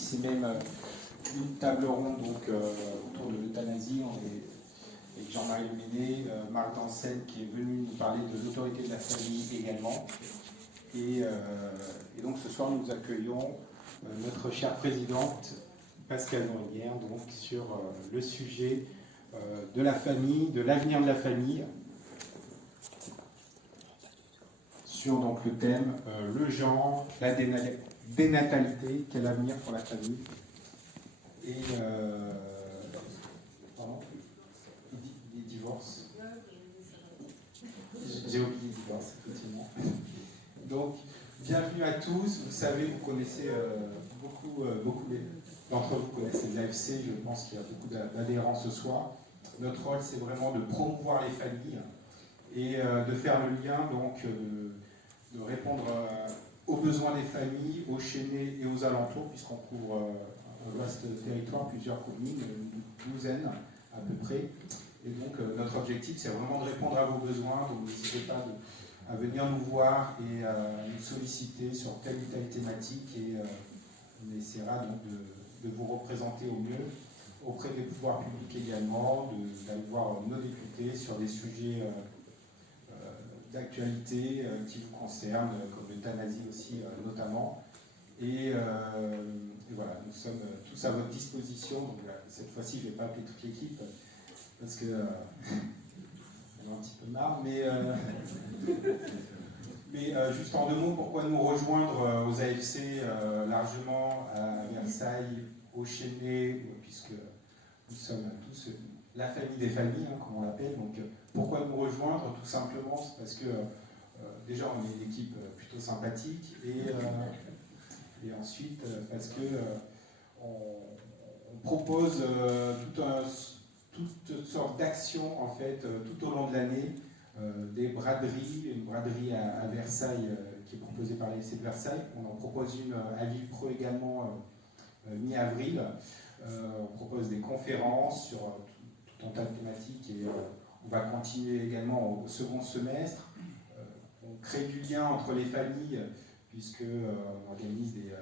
c'est même une table ronde donc, autour de l'euthanasie, avec Jean-Marie Leméné, Marc Dansen qui est venu nous parler de l'autorité de la famille également. Et donc ce soir nous accueillons notre chère présidente Pascale Brunière donc sur le sujet de la famille, de l'avenir de la famille, sur donc le thème le genre, la dénatalité, quel avenir pour la famille. Et pardon, les divorces. J'ai oublié les divorces, effectivement. Donc, bienvenue à tous. Vous savez, vous connaissez beaucoup d'entre vous connaissent les AFC. Je pense qu'il y a beaucoup d'adhérents ce soir. Notre rôle, c'est vraiment de promouvoir les familles et de faire le lien, donc de répondre aux besoins des familles, aux Chênaies et aux alentours, puisqu'on couvre un vaste territoire, plusieurs communes, une douzaine à peu près. Et donc, notre objectif, c'est vraiment de répondre à vos besoins. Donc, n'hésitez pas à venir nous voir et nous solliciter sur telle ou telle thématique. Et on essaiera donc de vous représenter au mieux auprès des pouvoirs publics également, d'aller voir nos députés sur des sujets d'actualité qui vous concernent, comme l'euthanasie aussi notamment. Et voilà, nous sommes tous à votre disposition. Donc, cette fois-ci, je ne vais pas appeler toute l'équipe, parce que on a un petit peu marre, mais juste en deux mots, pourquoi nous rejoindre aux AFC largement à Versailles, au Chênaies, puisque nous sommes tous la famille des familles, hein, comme on l'appelle. Donc pourquoi nous rejoindre? Tout simplement, c'est parce que déjà on est une équipe plutôt sympathique, et ensuite parce que on propose toutes sortes d'actions en fait tout au long de l'année, des braderies, une braderie à Versailles qui est proposée par l'AFC de Versailles. On en propose une à Villepreux également mi-avril. On propose des conférences sur tout un tas de thématiques et on va continuer également au second semestre. On crée du lien entre les familles puisque on organise des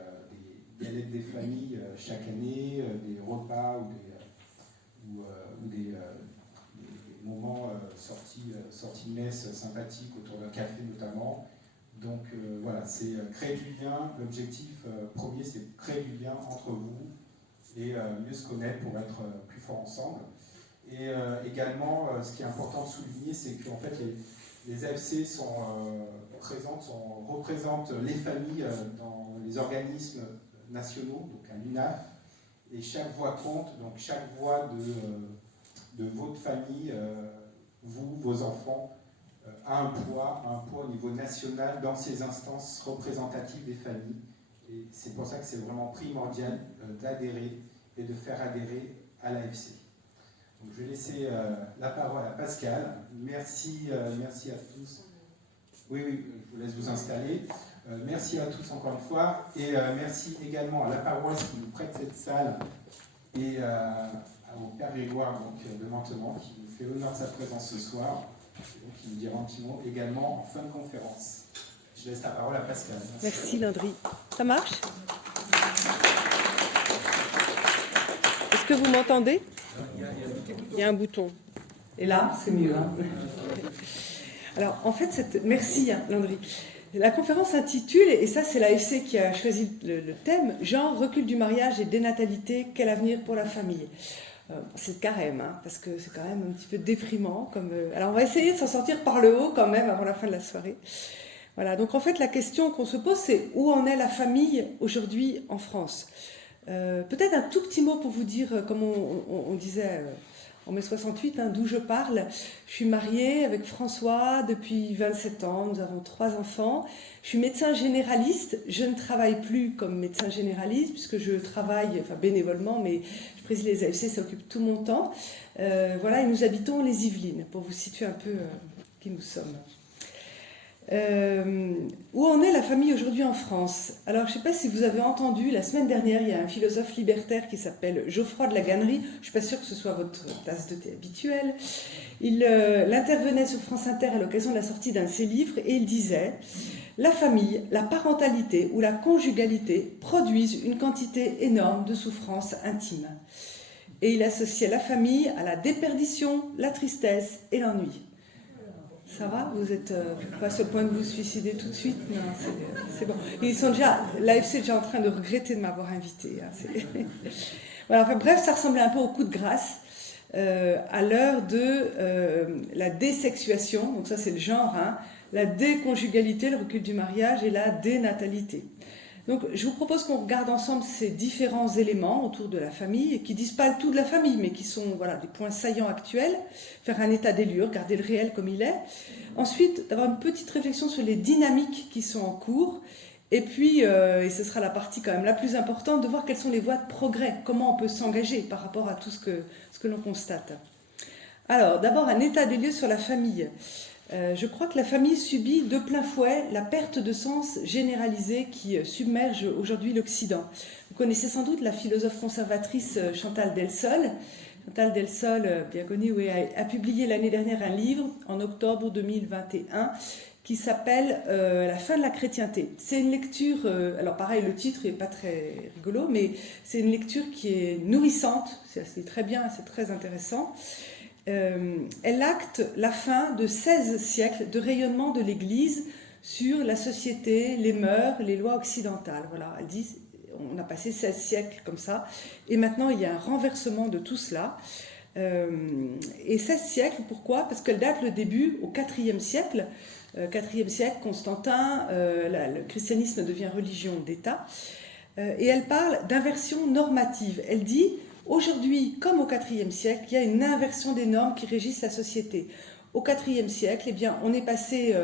galettes des familles chaque année, des repas ou des moments sorties de messe sympathiques autour d'un café notamment. Donc voilà, c'est créer du lien. L'objectif premier, c'est créer du lien entre vous et mieux se connaître pour être plus fort ensemble. Et également, ce qui est important de souligner, c'est qu'en fait, les AFC représentent les familles dans les organismes nationaux, donc à l'UNAF, et chaque voix compte, donc chaque voix de votre famille, vous, vos enfants, a un poids au niveau national dans ces instances représentatives des familles. Et c'est pour ça que c'est vraiment primordial d'adhérer et de faire adhérer à l'AFC. Donc je vais laisser la parole à Pascale. Merci à tous. Oui, je vous laisse vous installer. Merci à tous encore une fois. Et merci également à la paroisse qui nous prête cette salle et au Père Grégoire donc, de Maintenon qui nous fait l'honneur de sa présence ce soir. Et donc, qui nous dira un petit mot également en fin de conférence. Je laisse la parole à Pascal. Merci Landry. Ça marche? Est-ce que vous m'entendez? Il y a un bouton. Et là, c'est mieux. Hein. Alors, en fait, merci Landry. La conférence s'intitule, et ça c'est l'AFC qui a choisi le thème, Genre, recul du mariage et dénatalité, quel avenir pour la famille? C'est le carême, hein, parce que c'est quand même un petit peu déprimant. Alors on va essayer de s'en sortir par le haut quand même avant la fin de la soirée. Voilà, donc en fait la question qu'on se pose c'est où en est la famille aujourd'hui en France? Peut-être un tout petit mot pour vous dire, comme on disait en mai 68, hein, d'où je parle. Je suis mariée avec François depuis 27 ans, nous avons 3 enfants. Je suis médecin généraliste, je ne travaille plus comme médecin généraliste puisque je travaille bénévolement, mais je préside les AFC, ça occupe tout mon temps. Voilà, et nous habitons les Yvelines, pour vous situer un peu qui nous sommes. Où en est la famille aujourd'hui en France? Alors, je ne sais pas si vous avez entendu, la semaine dernière, il y a un philosophe libertaire qui s'appelle Geoffroy de la Gannerie. Je ne suis pas sûre que ce soit votre tasse de thé habituelle. Il intervenait sur France Inter à l'occasion de la sortie d'un de ses livres et il disait la famille, la parentalité ou la conjugalité produisent une quantité énorme de souffrances intimes. Et il associait la famille à la déperdition, la tristesse et l'ennui. Ça va? Vous êtes pas sur le point de vous suicider tout de suite? Non, c'est bon. Ils sont déjà, l'AFC est déjà en train de regretter de m'avoir invité. Hein, voilà, enfin, bref, ça ressemblait un peu au coup de grâce à l'heure de la désexuation. Donc ça, c'est le genre. Hein, la déconjugalité, le recul du mariage et la dénatalité. Donc, je vous propose qu'on regarde ensemble ces différents éléments autour de la famille, qui ne disent pas le tout de la famille, mais qui sont voilà, des points saillants actuels, faire un état des lieux, regarder le réel comme il est. Ensuite, d'avoir une petite réflexion sur les dynamiques qui sont en cours. Et puis, et ce sera la partie quand même la plus importante, de voir quelles sont les voies de progrès, comment on peut s'engager par rapport à tout ce que l'on constate. Alors, d'abord, un état des lieux sur la famille. Je crois que la famille subit de plein fouet la perte de sens généralisée qui submerge aujourd'hui l'Occident. Vous connaissez sans doute la philosophe conservatrice Chantal Delsol. Chantal Delsol, bien connue, oui, a publié l'année dernière un livre, en octobre 2021, qui s'appelle La fin de la chrétienté. C'est une lecture, alors pareil, le titre n'est pas très rigolo, mais c'est une lecture qui est nourrissante, c'est très bien, c'est très intéressant. Elle acte la fin de 16 siècles de rayonnement de l'Église sur la société, les mœurs, les lois occidentales. Voilà, elle dit, on a passé 16 siècles comme ça, et maintenant il y a un renversement de tout cela. Et 16 siècles, pourquoi? Parce qu'elle date le début au IVe siècle. 4e siècle, Constantin, le christianisme devient religion d'État. Et elle parle d'inversion normative. Elle dit... Aujourd'hui, comme au IVe siècle, il y a une inversion des normes qui régissent la société. Au IVe siècle, eh bien, on est passé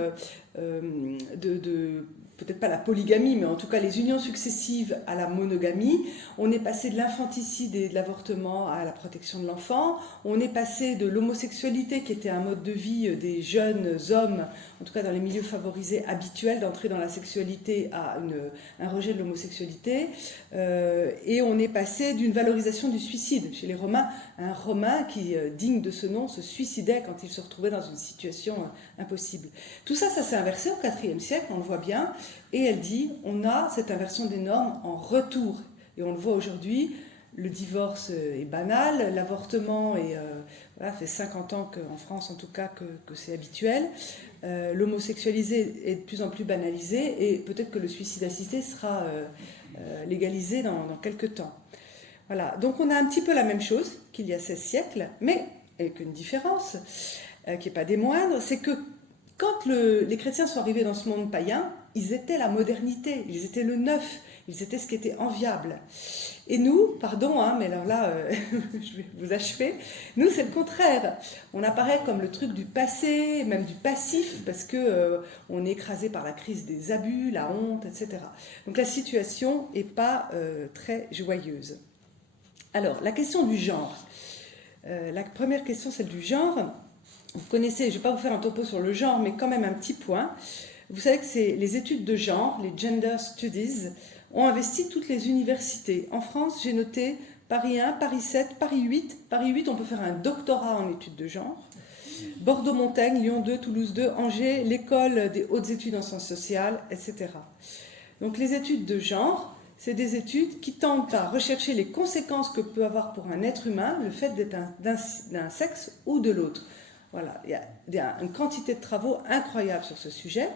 de peut-être pas la polygamie, mais en tout cas les unions successives à la monogamie. On est passé de l'infanticide et de l'avortement à la protection de l'enfant. On est passé de l'homosexualité, qui était un mode de vie des jeunes hommes, en tout cas dans les milieux favorisés habituels, d'entrer dans la sexualité à un rejet de l'homosexualité. Et on est passé d'une valorisation du suicide. Chez les Romains, un Romain qui, digne de ce nom, se suicidait quand il se retrouvait dans une situation impossible. Tout ça, ça s'est inversé au IVe siècle, on le voit bien. Et elle dit, on a cette inversion des normes en retour. Et on le voit aujourd'hui, le divorce est banal, l'avortement voilà, fait 50 ans qu'en France, en tout cas, que c'est habituel. L'homosexualité est de plus en plus banalisé et peut-être que le suicide assisté sera légalisé dans quelques temps. Voilà, donc on a un petit peu la même chose qu'il y a 16 siècles, mais avec une différence qui n'est pas des moindres, c'est que quand les chrétiens sont arrivés dans ce monde païen, ils étaient la modernité, ils étaient le neuf, ils étaient ce qui était enviable. Et nous, pardon, hein, mais alors là, je vais vous achever, nous c'est le contraire. On apparaît comme le truc du passé, même du passif, parce qu'on est écrasé par la crise des abus, la honte, etc. Donc la situation n'est pas très joyeuse. Alors, la question du genre. La première question, celle du genre. Vous connaissez, je ne vais pas vous faire un topo sur le genre, mais quand même un petit point. Vous savez que les études de genre, les gender studies, ont investi toutes les universités. En France, j'ai noté Paris 1, Paris 7, Paris 8. Paris 8, on peut faire un doctorat en études de genre. Bordeaux-Montaigne, Lyon 2, Toulouse 2, Angers, l'école des hautes études en sciences sociales, etc. Donc les études de genre, c'est des études qui tentent à rechercher les conséquences que peut avoir pour un être humain le fait d'être d'un sexe ou de l'autre. Voilà, il y a une quantité de travaux incroyables sur ce sujet.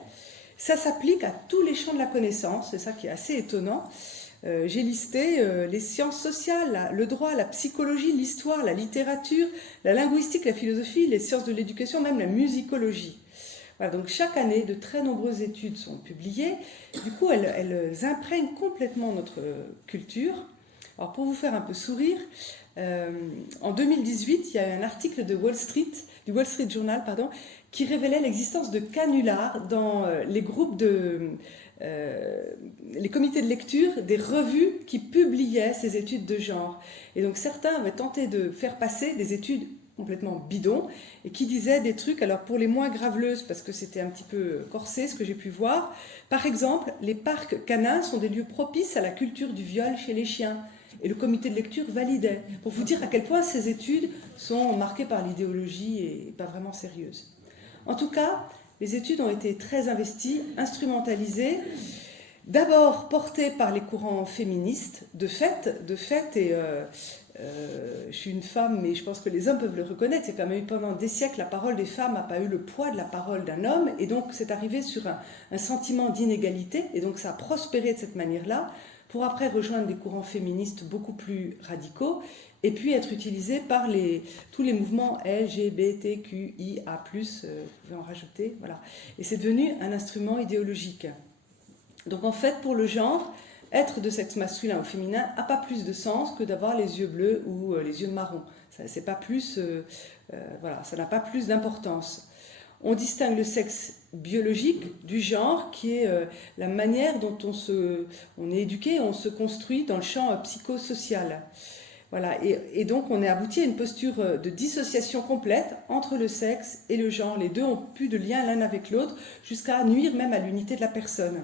Ça s'applique à tous les champs de la connaissance, c'est ça qui est assez étonnant. J'ai listé les sciences sociales, le droit, la psychologie, l'histoire, la littérature, la linguistique, la philosophie, les sciences de l'éducation, même la musicologie. Voilà, donc chaque année, de très nombreuses études sont publiées. Du coup, elles imprègnent complètement notre culture. Alors, pour vous faire un peu sourire, en 2018, il y a eu un article du Wall Street Journal, qui révélait l'existence de canulars dans les groupes les comités de lecture des revues qui publiaient ces études de genre. Et donc certains avaient tenté de faire passer des études complètement bidons et qui disaient des trucs, alors pour les moins graveleuses, parce que c'était un petit peu corsé ce que j'ai pu voir, par exemple, les parcs canins sont des lieux propices à la culture du viol chez les chiens. Et le comité de lecture validait, pour vous dire à quel point ces études sont marquées par l'idéologie et pas vraiment sérieuses. En tout cas, les études ont été très investies, instrumentalisées, d'abord portées par les courants féministes, de fait, et je suis une femme, mais je pense que les hommes peuvent le reconnaître, c'est quand même eu pendant des siècles, la parole des femmes n'a pas eu le poids de la parole d'un homme, et donc c'est arrivé sur un sentiment d'inégalité, et donc ça a prospéré de cette manière-là, pour après rejoindre des courants féministes beaucoup plus radicaux, et puis être utilisé par tous les mouvements LGBTQIA+, vous pouvez en rajouter, voilà. Et c'est devenu un instrument idéologique. Donc en fait, pour le genre, être de sexe masculin ou féminin n'a pas plus de sens que d'avoir les yeux bleus ou les yeux marrons. C'est pas plus, voilà, ça n'a pas plus d'importance. On distingue le sexe biologique du genre, qui est la manière dont on est éduqué, on se construit dans le champ psychosocial. Voilà, et donc on est abouti à une posture de dissociation complète entre le sexe et le genre. Les deux ont plus de lien l'un avec l'autre, jusqu'à nuire même à l'unité de la personne.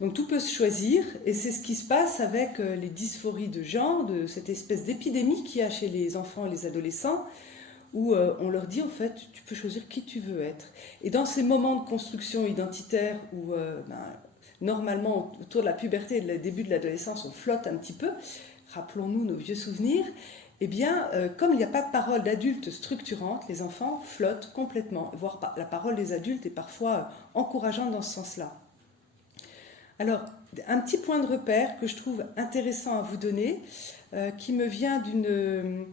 Donc tout peut se choisir, et c'est ce qui se passe avec les dysphories de genre, de cette espèce d'épidémie qu'il y a chez les enfants et les adolescents, où on leur dit en fait, tu peux choisir qui tu veux être. Et dans ces moments de construction identitaire où normalement autour de la puberté et le début de l'adolescence on flotte un petit peu, rappelons-nous nos vieux souvenirs, eh bien comme il n'y a pas de parole d'adulte structurante, les enfants flottent complètement, voire la parole des adultes est parfois encourageante dans ce sens-là. Alors, un petit point de repère que je trouve intéressant à vous donner, qui me vient d'une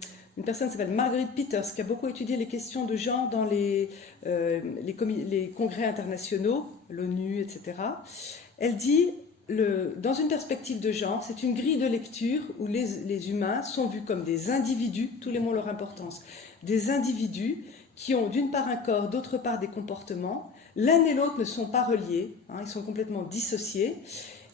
personne qui s'appelle Marguerite Peters, qui a beaucoup étudié les questions de genre dans les congrès internationaux, l'ONU, etc. Elle dit, dans une perspective de genre, c'est une grille de lecture où les humains sont vus comme des individus, tous les mots ont leur importance, des individus qui ont d'une part un corps, d'autre part des comportements. L'un et l'autre ne sont pas reliés, ils sont complètement dissociés,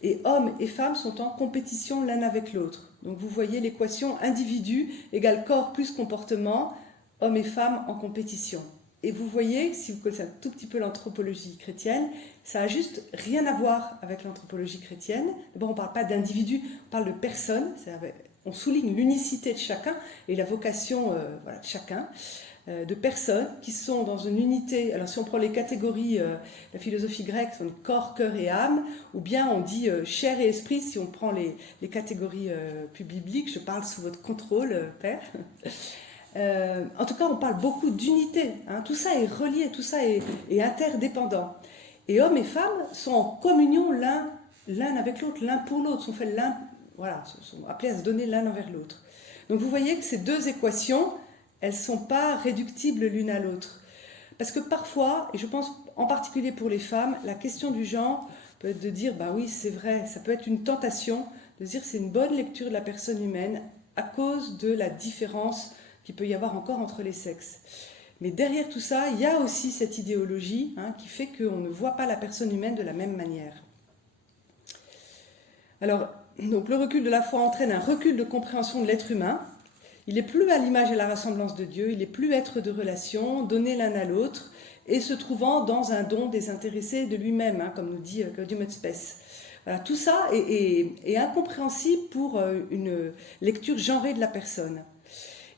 et hommes et femmes sont en compétition l'un avec l'autre. Donc vous voyez l'équation individu égale corps plus comportement, hommes et femmes en compétition. Et vous voyez, si vous connaissez un tout petit peu l'anthropologie chrétienne, ça n'a juste rien à voir avec l'anthropologie chrétienne. D'abord, on ne parle pas d'individu, on parle de personnes, on souligne l'unicité de chacun et la vocation de chacun. De personnes qui sont dans une unité. Alors si on prend les catégories, la philosophie grecque, sont corps, cœur et âme, ou bien on dit chair et esprit, si on prend les catégories plus bibliques, je parle sous votre contrôle, Père. En tout cas, on parle beaucoup d'unité. Tout ça est relié, tout ça est interdépendant. Et hommes et femmes sont en communion l'un avec l'autre, l'un pour l'autre, sont appelés à se donner l'un envers l'autre. Donc vous voyez que ces deux équations, elles ne sont pas réductibles l'une à l'autre. Parce que parfois, et je pense en particulier pour les femmes, la question du genre peut être de dire, bah oui, c'est vrai, ça peut être une tentation de dire c'est une bonne lecture de la personne humaine à cause de la différence qu'il peut y avoir encore entre les sexes. Mais derrière tout ça, il y a aussi cette idéologie qui fait qu'on ne voit pas la personne humaine de la même manière. Alors, donc, le recul de la foi entraîne un recul de compréhension de l'être humain. Il n'est plus à l'image et à la ressemblance de Dieu, il n'est plus être de relation, donné l'un à l'autre, et se trouvant dans un don désintéressé de lui-même, comme nous dit Gaudium et Spes. Voilà, tout ça est incompréhensible pour une lecture genrée de la personne.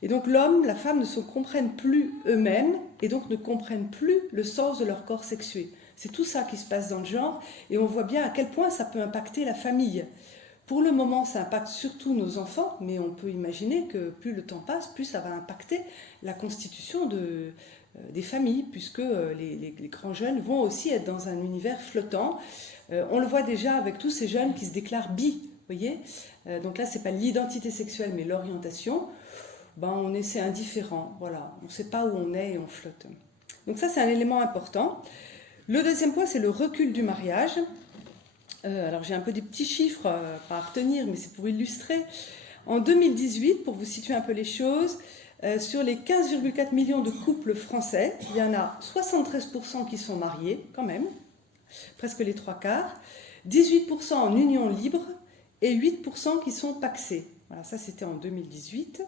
Et donc l'homme, la femme ne se comprennent plus eux-mêmes, et donc ne comprennent plus le sens de leur corps sexué. C'est tout ça qui se passe dans le genre, et on voit bien à quel point ça peut impacter la famille. Pour le moment, ça impacte surtout nos enfants, mais on peut imaginer que plus le temps passe, plus ça va impacter la constitution des familles, puisque les grands jeunes vont aussi être dans un univers flottant. On le voit déjà avec tous ces jeunes qui se déclarent bi, vous voyez. Donc là, ce n'est pas l'identité sexuelle, mais l'orientation. C'est indifférent, voilà. On ne sait pas où on est et on flotte. Donc ça, c'est un élément important. Le deuxième point, c'est le recul du mariage. Alors j'ai un peu des petits chiffres pas à retenir, mais c'est pour illustrer. En 2018, pour vous situer un peu les choses, sur les 15,4 millions de couples français, il y en a 73% qui sont mariés, quand même, presque les 3/4, 18% en union libre et 8% qui sont pacsés. Voilà, ça c'était en 2018.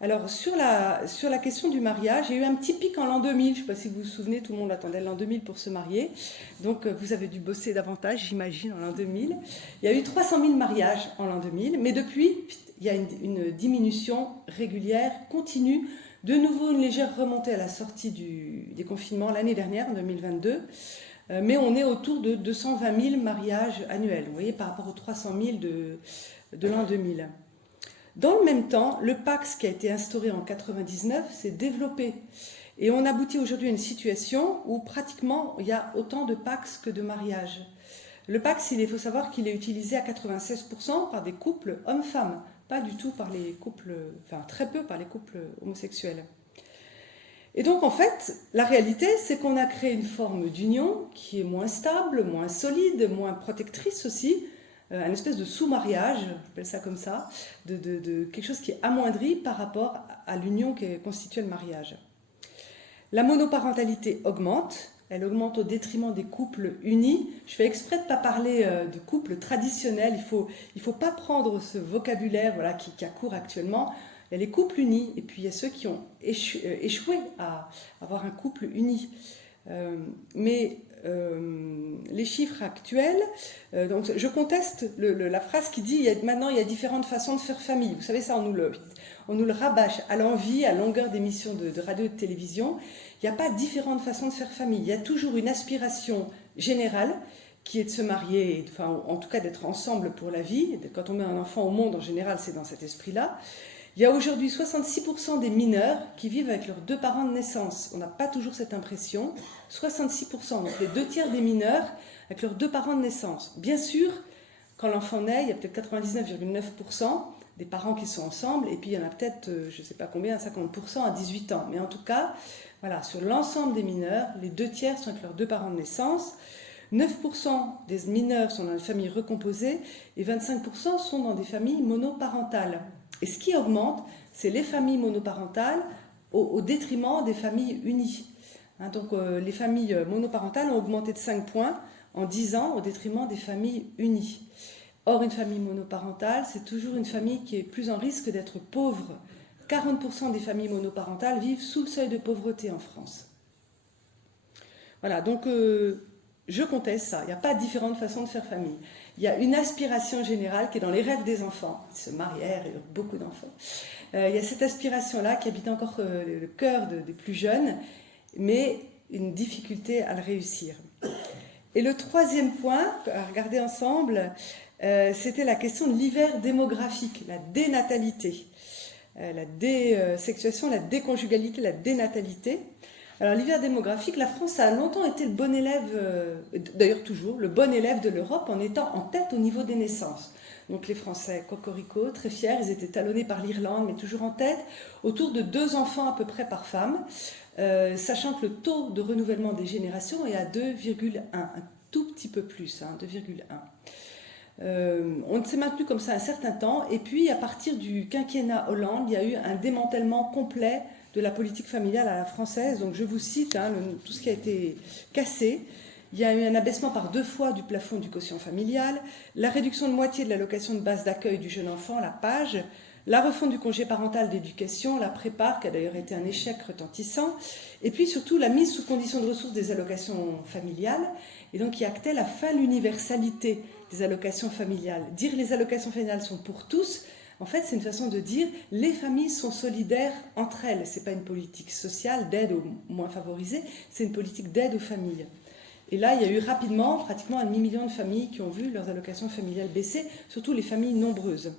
Alors, sur la question du mariage, il y a eu un petit pic en l'an 2000. Je ne sais pas si vous vous souvenez, tout le monde attendait l'an 2000 pour se marier. Donc, vous avez dû bosser davantage, j'imagine, en l'an 2000. Il y a eu 300 000 mariages en l'an 2000, mais depuis, il y a une diminution régulière, continue, De nouveau, une légère remontée à la sortie des confinements l'année dernière, en 2022, mais on est autour de 220 000 mariages annuels, vous voyez, par rapport aux 300 000 de l'an 2000. Dans le même temps, le PACS qui a été instauré en 1999 s'est développé. Et on aboutit aujourd'hui à une situation où pratiquement il y a autant de PACS que de mariages. Le PACS, il faut savoir qu'il est utilisé à 96% par des couples hommes-femmes, pas du tout par les couples, enfin très peu par les couples homosexuels. Et donc en fait, la réalité, c'est qu'on a créé une forme d'union qui est moins stable, moins solide, moins protectrice aussi, un espèce de sous-mariage, j'appelle ça comme ça, de quelque chose qui est amoindri par rapport à l'union qui constitue le mariage. La monoparentalité augmente, elle augmente au détriment des couples unis. Je fais exprès de ne pas parler de couples traditionnels, il faut pas prendre ce vocabulaire voilà, qui accourt actuellement. Il y a les couples unis et puis il y a ceux qui ont échoué à avoir un couple uni. Mais les chiffres actuels, donc je conteste la phrase qui dit maintenant il y a différentes façons de faire famille. Vous savez ça, on nous le rabâche à l'envi, à longueur d'émissions de radio et de télévision. Il n'y a pas différentes façons de faire famille. Il y a toujours une aspiration générale qui est de se marier, enfin en tout cas d'être ensemble pour la vie. Quand on met un enfant au monde, en général, c'est dans cet esprit-là. Il y a aujourd'hui 66% des mineurs qui vivent avec leurs deux parents de naissance. On n'a pas toujours cette impression. 66%, donc les 2/3 des mineurs avec leurs deux parents de naissance. Bien sûr, quand l'enfant naît, il y a peut-être 99,9% des parents qui sont ensemble, et puis il y en a peut-être, je ne sais pas combien, 50% à 18 ans. Mais en tout cas, voilà, sur l'ensemble des mineurs, les 2/3 sont avec leurs deux parents de naissance. 9% des mineurs sont dans des familles recomposées et 25% sont dans des familles monoparentales. Et ce qui augmente, c'est les familles monoparentales au détriment des familles unies. Donc les familles monoparentales ont augmenté de 5 points en 10 ans au détriment des familles unies. Or, une famille monoparentale, c'est toujours une famille qui est plus en risque d'être pauvre. 40% des familles monoparentales vivent sous le seuil de pauvreté en France. Voilà, donc je conteste ça. Il n'y a pas différentes façons de faire famille. Il y a une aspiration générale qui est dans les rêves des enfants. Ils se marièrent, il y a beaucoup d'enfants. Il y a cette aspiration-là qui habite encore le cœur des plus jeunes, mais une difficulté à le réussir. Et le troisième point, à regarder ensemble, c'était la question de l'hiver démographique, la dénatalité. La désexuation, la déconjugalité, la dénatalité. Alors l'hiver démographique, la France a longtemps été le bon élève, d'ailleurs toujours, le bon élève de l'Europe en étant en tête au niveau des naissances. Donc les Français, cocorico, très fiers, ils étaient talonnés par l'Irlande, mais toujours en tête, autour de 2 enfants à peu près par femme, sachant que le taux de renouvellement des générations est à 2,1, un tout petit peu plus, 2,1. On s'est maintenu comme ça un certain temps, et puis à partir du quinquennat Hollande, il y a eu un démantèlement complet de la politique familiale à la française. Donc je vous cite tout ce qui a été cassé. Il y a eu un abaissement par 2 fois du plafond du quotient familial, la réduction de moitié de l'allocation de base d'accueil du jeune enfant, la PAJE, la refonte du congé parental d'éducation, la prépare, qui a d'ailleurs été un échec retentissant, et puis surtout la mise sous condition de ressources des allocations familiales, et donc qui actait la fin de l'universalité des allocations familiales. Dire les allocations familiales sont pour tous, en fait, c'est une façon de dire les familles sont solidaires entre elles. Ce n'est pas une politique sociale d'aide aux moins favorisés, c'est une politique d'aide aux familles. Et là, il y a eu rapidement pratiquement 1,5 million de familles qui ont vu leurs allocations familiales baisser, surtout les familles nombreuses.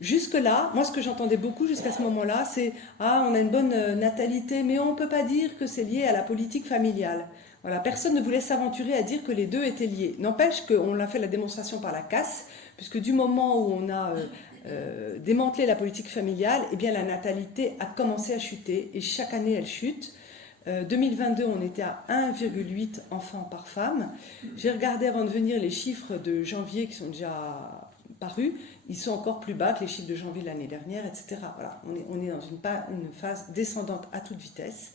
Jusque-là, moi ce que j'entendais beaucoup jusqu'à ce moment-là, c'est « Ah, on a une bonne natalité, mais on ne peut pas dire que c'est lié à la politique familiale ». Voilà, personne ne voulait s'aventurer à dire que les deux étaient liés. N'empêche qu'on a fait la démonstration par la casse, puisque du moment où on a démantelé la politique familiale, eh bien la natalité a commencé à chuter, et chaque année elle chute. 2022, on était à 1,8 enfants par femme. J'ai regardé avant de venir les chiffres de janvier qui sont déjà parus. Ils sont encore plus bas que les chiffres de janvier de l'année dernière, etc. Voilà, on est dans une phase descendante à toute vitesse.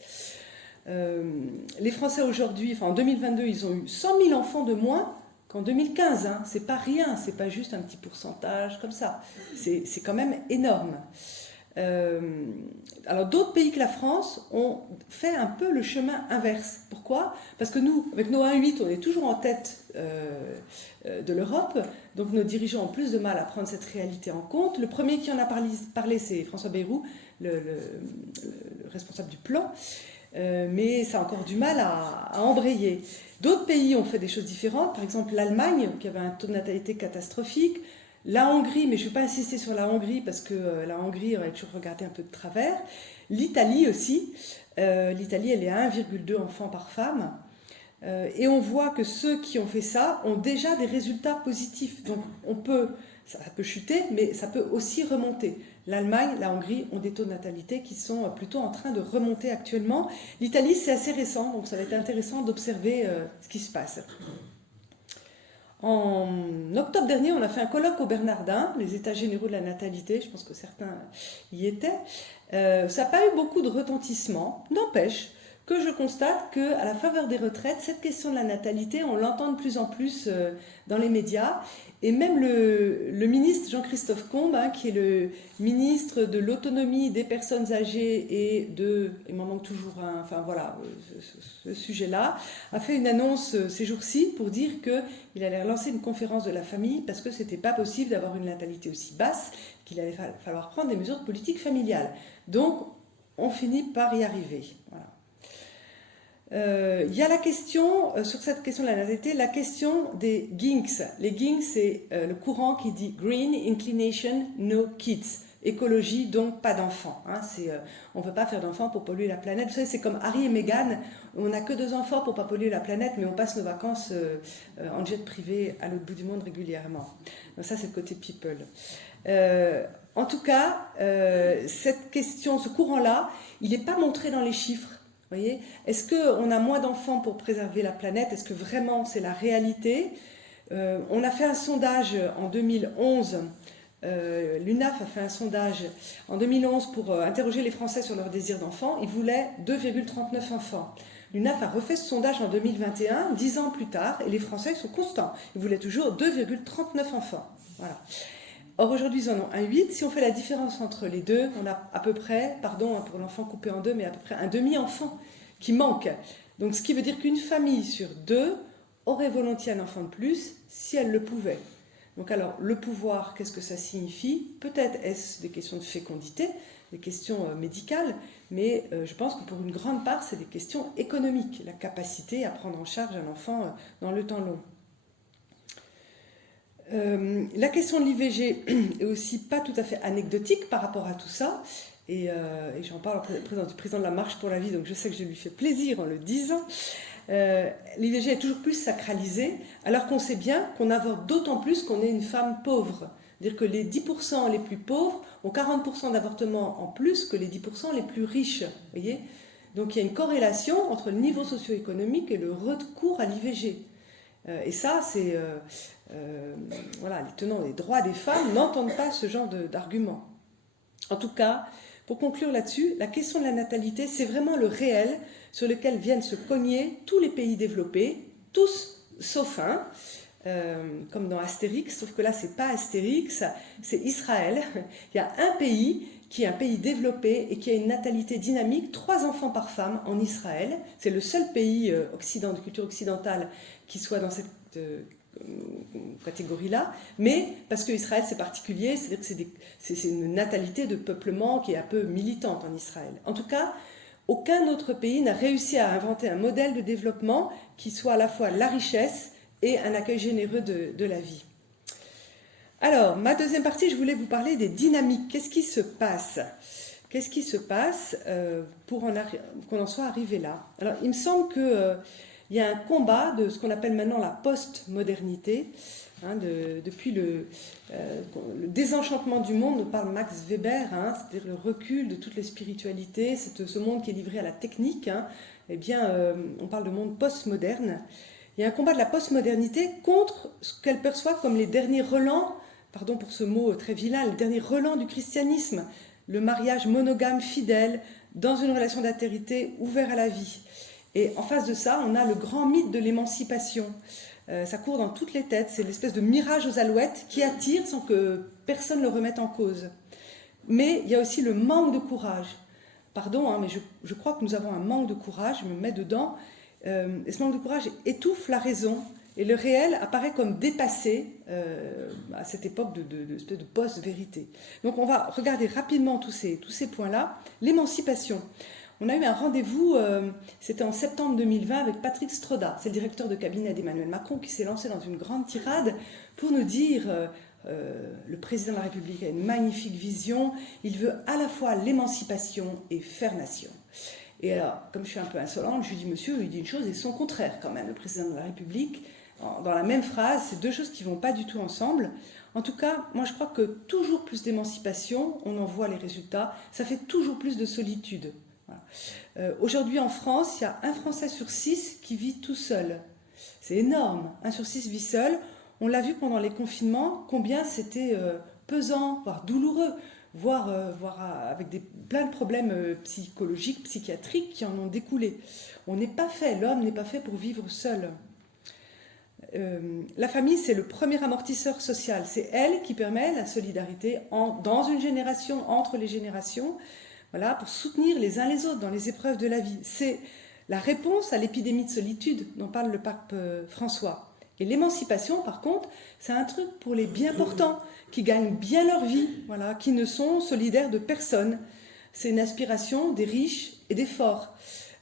Les Français aujourd'hui, en 2022, ils ont eu 100 000 enfants de moins qu'en 2015. C'est pas rien, c'est pas juste un petit pourcentage comme ça. C'est quand même énorme. Alors d'autres pays que la France ont fait un peu le chemin inverse. Pourquoi? Parce que nous, avec nos 1,8, on est toujours en tête de l'Europe, donc nos dirigeants ont plus de mal à prendre cette réalité en compte. Le premier qui en a parlé c'est François Bayrou, le responsable du plan, mais ça a encore du mal à embrayer. D'autres pays ont fait des choses différentes, par exemple l'Allemagne, qui avait un taux de natalité catastrophique, la Hongrie, mais je ne vais pas insister sur la Hongrie parce que la Hongrie, on va toujours regarder un peu de travers. L'Italie aussi. L'Italie, elle est à 1,2 enfants par femme. Et on voit que ceux qui ont fait ça ont déjà des résultats positifs. Donc ça peut chuter, mais ça peut aussi remonter. L'Allemagne, la Hongrie ont des taux de natalité qui sont plutôt en train de remonter actuellement. L'Italie, c'est assez récent, donc ça va être intéressant d'observer ce qui se passe. En octobre dernier, on a fait un colloque au Bernardin, les États généraux de la natalité, je pense que certains y étaient. Ça n'a pas eu beaucoup de retentissement, n'empêche que je constate qu'à la faveur des retraites, cette question de la natalité, on l'entend de plus en plus dans les médias. Et même le ministre Jean-Christophe Combe, qui est le ministre de l'autonomie des personnes âgées et il m'en manque toujours un, enfin voilà, ce sujet-là, a fait une annonce ces jours-ci pour dire qu'il allait lancer une conférence de la famille parce que c'était pas possible d'avoir une natalité aussi basse, qu'il allait falloir prendre des mesures de politique familiale. Donc, on finit par y arriver. Voilà. Il y a la question, sur cette question de la natalité, la question des GINCS. Les GINCS, c'est le courant qui dit Green Inclination No Kids. Écologie, donc pas d'enfants. On ne veut pas faire d'enfants pour polluer la planète. Vous savez, c'est comme Harry et Meghan, on n'a que 2 enfants pour ne pas polluer la planète, mais on passe nos vacances en jet privé à l'autre bout du monde régulièrement. Donc ça, c'est le côté people. En tout cas, cette question, ce courant-là, il n'est pas montré dans les chiffres. Voyez, est-ce qu'on a moins d'enfants pour préserver la planète? Est-ce que vraiment c'est la réalité? On a fait un sondage en 2011. L'UNAF a fait un sondage en 2011 pour interroger les Français sur leur désir d'enfant. Ils voulaient 2,39 enfants. L'UNAF a refait ce sondage en 2021, 10 ans plus tard, et les Français sont constants. Ils voulaient toujours 2,39 enfants. Voilà. Or, aujourd'hui, ils en ont 1,8. Si on fait la différence entre les deux, on a à peu près, pardon pour l'enfant coupé en deux, mais à peu près un demi-enfant qui manque. Donc, ce qui veut dire qu'une famille sur 2 aurait volontiers un enfant de plus si elle le pouvait. Donc, alors, le pouvoir, qu'est-ce que ça signifie? Peut-être est-ce des questions de fécondité, des questions médicales, mais je pense que pour une grande part, c'est des questions économiques, la capacité à prendre en charge un enfant dans le temps long. La question de l'IVG est aussi pas tout à fait anecdotique par rapport à tout ça, et j'en parle au président de la Marche pour la vie, donc je sais que je lui fais plaisir en le disant. L'IVG est toujours plus sacralisée, alors qu'on sait bien qu'on avorte d'autant plus qu'on est une femme pauvre. C'est-à-dire que les 10% les plus pauvres ont 40% d'avortements en plus que les 10% les plus riches. Voyez, donc il y a une corrélation entre le niveau socio-économique et le recours à l'IVG. Et ça, c'est... voilà, les tenants des droits des femmes n'entendent pas ce genre d'arguments. En tout cas, pour conclure là-dessus, la question de la natalité, c'est vraiment le réel sur lequel viennent se cogner tous les pays développés, tous sauf un, comme dans Astérix, sauf que là, c'est pas Astérix, c'est Israël. Il y a un pays qui est un pays développé et qui a une natalité dynamique, 3 enfants par femme en Israël. C'est le seul pays de culture occidentale qui soit dans cette catégorie-là, mais parce que Israël c'est particulier, c'est-à-dire que c'est une natalité de peuplement qui est un peu militante en Israël. En tout cas, aucun autre pays n'a réussi à inventer un modèle de développement qui soit à la fois la richesse et un accueil généreux de la vie. Alors, ma deuxième partie, je voulais vous parler des dynamiques. Qu'est-ce qui se passe? Qu'est-ce qui se passe pour qu'on en soit arrivé là? Alors, il me semble que il y a un combat de ce qu'on appelle maintenant la post-modernité, depuis le désenchantement du monde, dont parle Max Weber, c'est-à-dire le recul de toutes les spiritualités, ce monde qui est livré à la technique, eh bien, on parle de monde post-moderne. Il y a un combat de la post-modernité contre ce qu'elle perçoit comme les derniers relents, pardon pour ce mot très vilain, les derniers relents du christianisme, le mariage monogame fidèle, dans une relation d'altérité ouverte à la vie. Et en face de ça, on a le grand mythe de l'émancipation. Ça court dans toutes les têtes, c'est l'espèce de mirage aux alouettes qui attire sans que personne ne le remette en cause. mais il y a aussi le manque de courage. Pardon, hein, mais je crois que nous avons un manque de courage, je me mets dedans, et ce manque de courage étouffe la raison, et le réel apparaît comme dépassé à cette époque de post-vérité. Donc on va regarder rapidement tous ces points-là. L'émancipation. On a eu un rendez-vous, c'était en septembre 2020, avec Patrick Stroda, c'est le directeur de cabinet d'Emmanuel Macron, qui s'est lancé dans une grande tirade pour nous dire le président de la République a une magnifique vision, il veut à la fois l'émancipation et faire nation. Et alors, comme je suis un peu insolente, je lui dis, monsieur, il dit une chose et son contraire quand même, le président de la République. Dans la même phrase, c'est deux choses qui ne vont pas du tout ensemble. En tout cas, moi je crois que toujours plus d'émancipation, on en voit les résultats, ça fait toujours plus de solitude. Voilà. Aujourd'hui en France, il y a 1 Français sur 6 qui vit tout seul. C'est énorme, 1 sur 6 vit seul. On l'a vu pendant les confinements, combien c'était pesant, voire douloureux, voire avec plein de problèmes psychologiques, psychiatriques qui en ont découlé. On n'est pas fait, l'homme n'est pas fait pour vivre seul. La famille, c'est le premier amortisseur social. C'est elle qui permet la solidarité dans une génération, entre les générations, voilà, pour soutenir les uns les autres dans les épreuves de la vie. C'est la réponse à l'épidémie de solitude dont parle le pape François. Et l'émancipation, par contre, c'est un truc pour les bien portants, qui gagnent bien leur vie, voilà, qui ne sont solidaires de personne. C'est une aspiration des riches et des forts.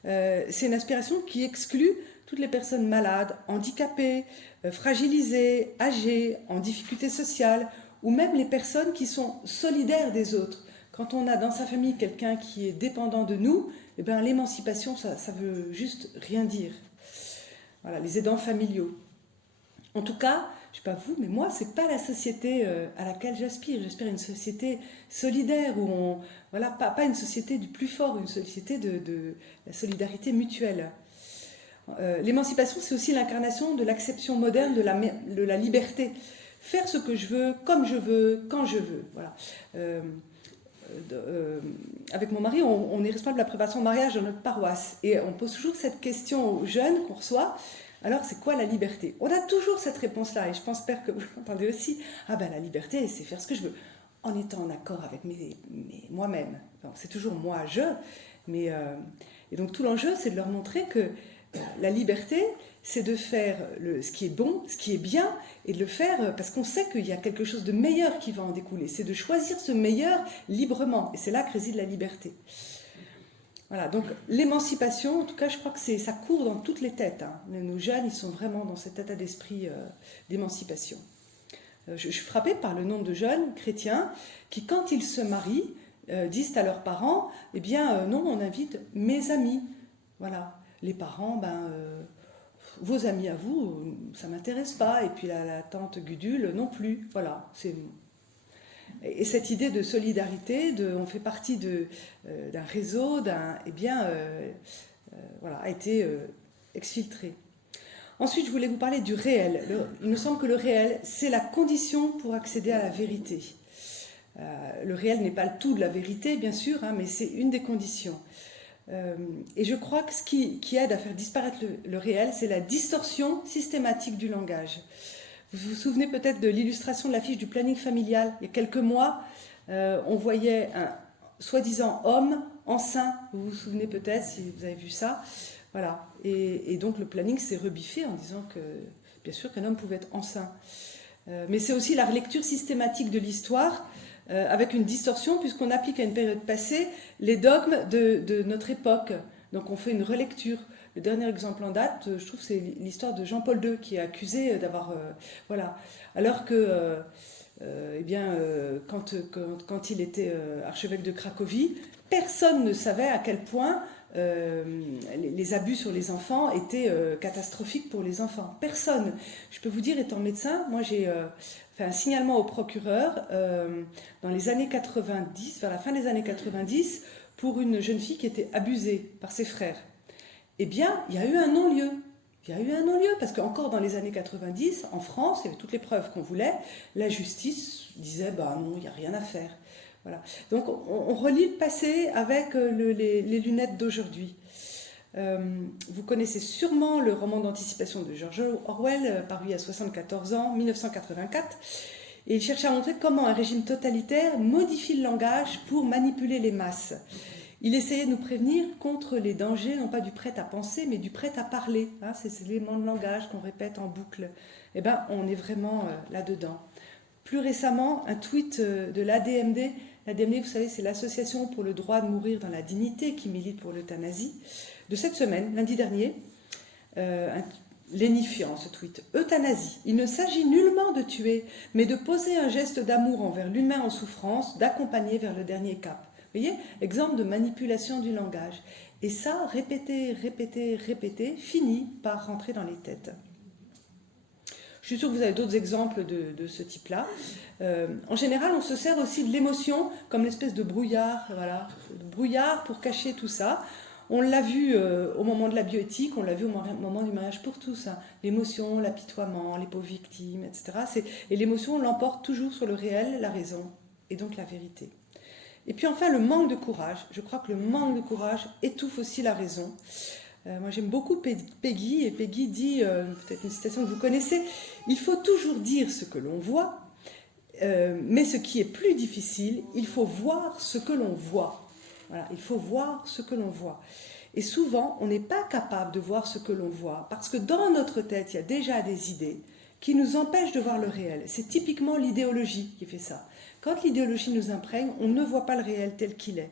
C'est une aspiration qui exclut toutes les personnes malades, handicapées, fragilisées, âgées, en difficulté sociale, ou même les personnes qui sont solidaires des autres. Quand on a dans sa famille quelqu'un qui est dépendant de nous, eh bien, l'émancipation, ça veut juste rien dire. Voilà, les aidants familiaux. En tout cas, je ne sais pas vous, mais moi, ce n'est pas la société à laquelle j'aspire. J'aspire à une société solidaire, où voilà, pas une société du plus fort, une société de la solidarité mutuelle. L'émancipation, c'est aussi l'incarnation de l'acception moderne de la liberté. Faire ce que je veux, comme je veux, quand je veux. Voilà. Avec mon mari, on est responsable de la préparation de mariage dans notre paroisse. Et on pose toujours cette question aux jeunes qu'on reçoit. Alors, c'est quoi la liberté? On a toujours cette réponse-là, et je pense, Père, que vous l'entendez aussi. Ah ben, la liberté, c'est faire ce que je veux, en étant en accord avec moi-même. Enfin, c'est toujours moi, je, mais... et donc, tout l'enjeu, c'est de leur montrer que la liberté, c'est de faire ce qui est bon, ce qui est bien, et de le faire parce qu'on sait qu'il y a quelque chose de meilleur qui va en découler. C'est de choisir ce meilleur librement, et c'est là que réside la liberté. Voilà, donc l'émancipation, en tout cas, je crois que ça court dans toutes les têtes. Hein. Nos jeunes, ils sont vraiment dans cet état d'esprit d'émancipation. Je suis frappée par le nombre de jeunes chrétiens qui, quand ils se marient, disent à leurs parents, eh bien, non, on invite mes amis. Voilà, les parents, vos amis à vous, ça ne m'intéresse pas, et puis la tante Gudule non plus. Voilà, c'est... Et cette idée de solidarité, on fait partie d'un réseau, voilà, a été exfiltrée. Ensuite, je voulais vous parler du réel. Il me semble que le réel, c'est la condition pour accéder à la vérité. Le réel n'est pas le tout de la vérité, bien sûr, hein, mais c'est une des conditions. Et je crois que ce qui aide à faire disparaître le réel, c'est la distorsion systématique du langage. Vous vous souvenez peut-être de l'illustration de l'affiche du planning familial. Il y a quelques mois, on voyait un soi-disant homme enceint. Vous vous souvenez peut-être, si vous avez vu ça. Voilà. Et donc le planning s'est rebiffé en disant que, bien sûr, qu'un homme pouvait être enceint. Mais c'est aussi la relecture systématique de l'histoire, avec une distorsion, puisqu'on applique à une période passée les dogmes de notre époque. Donc on fait une relecture. Le dernier exemple en date, je trouve, c'est l'histoire de Jean-Paul II, qui est accusé d'avoir... voilà. Alors que, quand il était archevêque de Cracovie, personne ne savait à quel point les abus sur les enfants étaient catastrophiques pour les enfants. Personne. Je peux vous dire, étant médecin, moi j'ai fait un signalement au procureur dans les années 90, vers la fin des années 90, pour une jeune fille qui était abusée par ses frères. Eh bien, il y a eu un non-lieu. Il y a eu un non-lieu, parce qu'encore dans les années 90, en France, il y avait toutes les preuves qu'on voulait, la justice disait, non, il n'y a rien à faire. Voilà. Donc, on relie le passé avec les lunettes d'aujourd'hui. Vous connaissez sûrement le roman d'anticipation de George Orwell, paru il y a 74 ans, 1984. Et il cherchait à montrer comment un régime totalitaire modifie le langage pour manipuler les masses. Il essayait de nous prévenir contre les dangers, non pas du prêt à penser, mais du prêt à parler. Hein, ces éléments de langage qu'on répète en boucle. Eh bien, on est vraiment là-dedans. Plus récemment, un tweet de l'ADMD. L'ADMD, vous savez, c'est l'Association pour le droit de mourir dans la dignité qui milite pour l'euthanasie. De cette semaine, lundi dernier, lénifiant ce tweet. Euthanasie. Il ne s'agit nullement de tuer, mais de poser un geste d'amour envers l'humain en souffrance, d'accompagner vers le dernier cap. Vous voyez, exemple de manipulation du langage. Et ça, répéter, répéter, répéter, finit par rentrer dans les têtes. Je suis sûre que vous avez d'autres exemples de ce type-là. En général, on se sert aussi de l'émotion comme l'espèce de brouillard, voilà, de brouillard pour cacher tout ça. On l'a vu au moment de la bioéthique, on l'a vu au moment du mariage pour tous. Hein. L'émotion, l'apitoiement, les pauvres victimes, etc. Et l'émotion l'emporte toujours sur le réel, la raison, et donc la vérité. Et puis enfin, le manque de courage. Je crois que le manque de courage étouffe aussi la raison. Moi, j'aime beaucoup Peggy, et Peggy dit, peut-être une citation que vous connaissez, « Il faut toujours dire ce que l'on voit, mais ce qui est plus difficile, il faut voir ce que l'on voit. » Voilà, il faut voir ce que l'on voit. Et souvent, on n'est pas capable de voir ce que l'on voit, parce que dans notre tête, il y a déjà des idées qui nous empêchent de voir le réel. C'est typiquement l'idéologie qui fait ça. Quand l'idéologie nous imprègne, on ne voit pas le réel tel qu'il est.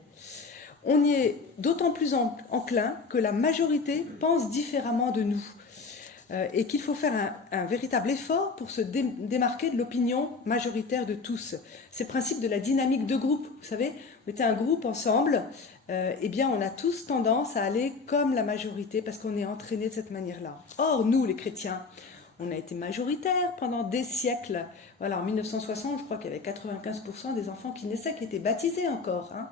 On y est d'autant plus enclin que la majorité pense différemment de nous et qu'il faut faire un véritable effort pour se démarquer de l'opinion majoritaire de tous. C'est le principe de la dynamique de groupe. Vous savez, vous mettez un groupe ensemble, eh bien on a tous tendance à aller comme la majorité parce qu'on est entraîné de cette manière-là. Or, nous, les chrétiens, on a été majoritaires pendant des siècles. Voilà, en 1960, je crois qu'il y avait 95% des enfants qui naissaient qui étaient baptisés encore. Hein.